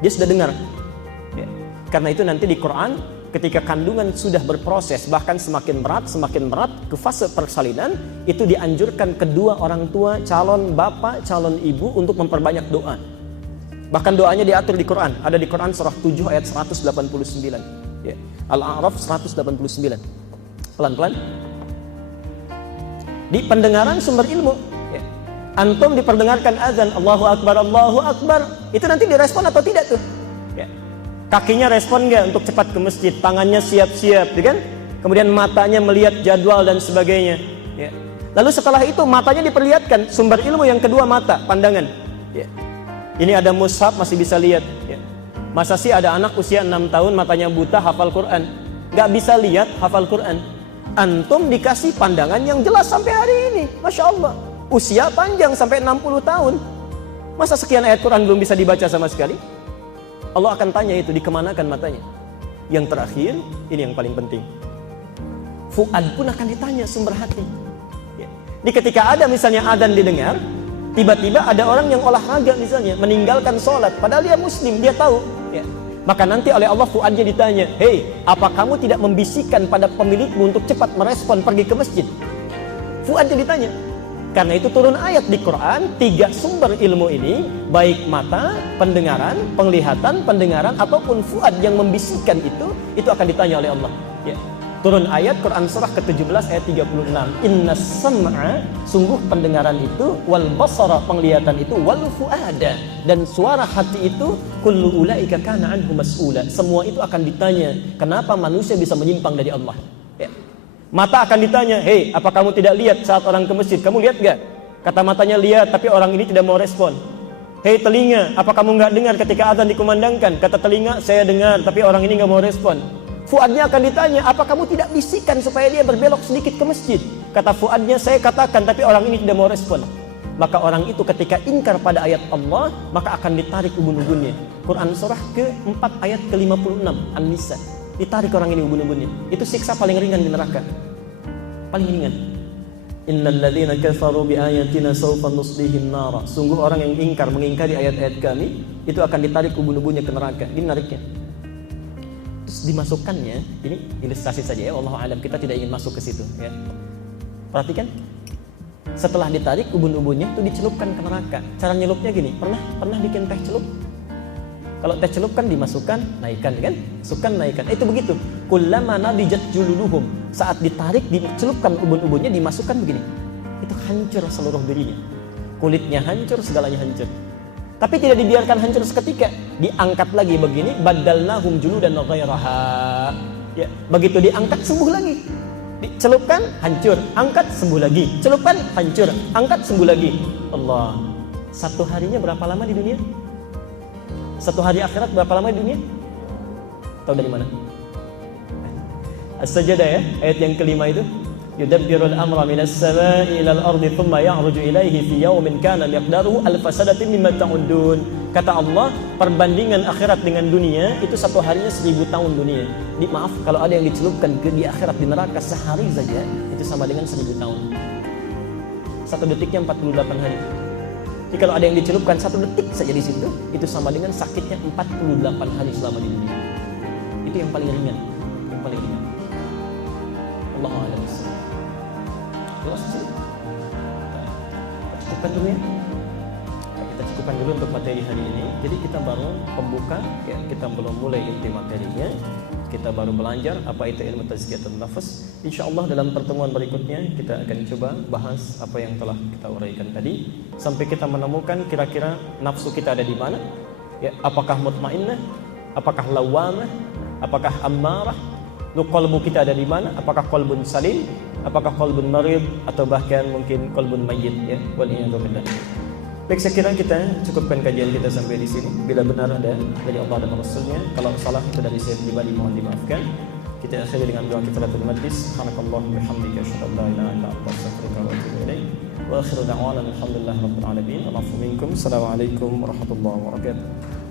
Dia sudah dengar. Ya. Karena itu nanti di Quran ketika kandungan sudah berproses bahkan semakin berat ke fase persalinan, itu dianjurkan kedua orang tua, calon bapak, calon ibu untuk memperbanyak doa. Bahkan doanya diatur di Quran. Ada di Quran surah 7 ayat 189. Ya. Al-A'raf 189. Pelan-pelan. Di pendengaran sumber ilmu. Ya. Antum diperdengarkan azan Allahu Akbar, Allahu Akbar. Itu nanti direspon atau tidak tuh? Ya. Kakinya respon nggak untuk cepat ke masjid? Tangannya siap-siap, ya kan? Kemudian matanya melihat jadwal dan sebagainya. Ya. Lalu setelah itu matanya diperlihatkan. Sumber ilmu yang kedua mata, pandangan. Ya. Ini ada mushaf masih bisa lihat. Ya. Masa sih ada anak usia 6 tahun matanya buta hafal Quran? Gak bisa lihat hafal Quran. Antum dikasih pandangan yang jelas sampai hari ini. Masya Allah. Usia panjang sampai 60 tahun. Masa sekian ayat Quran belum bisa dibaca sama sekali? Allah akan tanya itu, dikemanakan matanya. Yang terakhir, ini yang paling penting. Fuad pun akan ditanya sumber hati. Ya. Jadi ketika ada misalnya adzan didengar, tiba-tiba ada orang yang olahraga misalnya, meninggalkan sholat, padahal dia muslim, dia tahu. Ya. Maka nanti oleh Allah fuadnya ditanya, hei, apa kamu tidak membisikkan pada pemilikmu untuk cepat merespon pergi ke masjid? Fuadnya ditanya. Karena itu turun ayat di Quran, 3 sumber ilmu ini, baik mata, pendengaran, penglihatan, pendengaran, ataupun fuad yang membisikkan itu akan ditanya oleh Allah. Ya. Turun ayat Quran surah ke-17 ayat 36. Innas sam'a, sungguh pendengaran itu, wal basara, penglihatan itu, wal fuada, dan suara hati itu, kullu ulaika kana anhu mas'ula. Semua itu akan ditanya, kenapa manusia bisa menyimpang dari Allah? Ya. Mata akan ditanya, hei, apa kamu tidak lihat saat orang ke masjid? Kamu lihat gak? Kata matanya lihat, tapi orang ini tidak mau respon. Hei telinga, apa kamu gak dengar ketika azan dikumandangkan? Kata telinga, saya dengar, tapi orang ini gak mau respon. Fuadnya akan ditanya, apa kamu tidak bisikan supaya dia berbelok sedikit ke masjid? Kata fuadnya, saya katakan, tapi orang ini tidak mau respon. Maka orang itu ketika ingkar pada ayat Allah, maka akan ditarik ubun-ubunnya. Quran surah ke-4 ayat ke-56 An-Nisa. Ditarik orang ini ubun-ubunnya. Itu siksa paling ringan di neraka. Paling ringan. Innal ladzina kafaru bi ayatina sawfa nuslihim nara. Sungguh orang yang ingkar, mengingkari ayat-ayat kami, itu akan ditarik ubun-ubunnya ke neraka. Ini nariknya. Terus dimasukkannya, ini ilustrasi saja ya, wallahu alam, kita tidak ingin masuk ke situ ya. Perhatikan. Setelah ditarik ubun-ubunnya itu dicelupkan ke neraka. Cara nyelupnya gini, pernah bikin teh celup? Kalau teh celup kan dimasukkan, naikkan kan? Masukkan, naikkan. Itu begitu. Kullama nadijat jululuhum. Saat ditarik, dicelupkan ubun-ubunnya, dimasukkan begini. Itu hancur seluruh dirinya. Kulitnya hancur, segalanya hancur. Tapi tidak dibiarkan hancur seketika. Diangkat lagi begini, badalnahum juludan ghairaha. Ya, begitu diangkat sembuh lagi. Dicelupkan, hancur. Angkat, sembuh lagi. Celupkan, hancur. Angkat, sembuh lagi. Allah. 1 harinya berapa lama di dunia? 1 hari akhirat berapa lama di dunia? Tahu dari mana? As-Sajdah ya, ayat yang kelima itu. Yudabbirul amra minas samai ilal ardi thumma ya'ruju ilaihi fi yawmin kana miqdaruhu alf sanatin mimma ta'uddun. Kata Allah, perbandingan akhirat dengan dunia itu satu harinya 1000 tahun dunia. Maaf, kalau ada yang dicelupkan di akhirat di neraka sehari saja itu sama dengan 1000 tahun. Satu detiknya 48 hari. Jadi kalau ada yang dicelupkan satu detik saja di situ, itu sama dengan sakitnya 48 hari selama di dunia. Itu yang paling ringan, yang paling ringan. Allahu a'lam. Jelas sih. Kita cukupkan dulu ya. Kita cukupkan dulu untuk materi hari ini. Jadi kita baru pembuka, ya, kita belum mulai inti materinya. Kita baru belajar apa itu ilmu tazkiyatun nafas. Insyaallah dalam pertemuan berikutnya kita akan coba bahas apa yang telah kita uraikan tadi sampai kita menemukan kira-kira nafsu kita ada di mana. Ya, apakah mutmainnah? Apakah lawamah? Apakah ammarah? Qalbu kita ada di mana? Apakah qalbun salim? Apakah qalbun marid atau bahkan mungkin qalbun mayyit, ya? Wal iyadu billah. Baik, saya kira kita cukupkan kajian kita sampai di sini. Bila benar ada dari Allah dan Rasulnya, kalau salah itu dari saya pribadi mohon dimaafkan. Kita akhiri dengan doa kifaratul majlis. Subhanakallahumma wa bihamdika asyhadu an la ilaha illa anta astaghfiruka wa atubu ilaik. Wa akhiru da'wana alhamdulillahi rabbil alamin. Wa afu minkum. Assalamualaikum warahmatullahi wabarakatuh.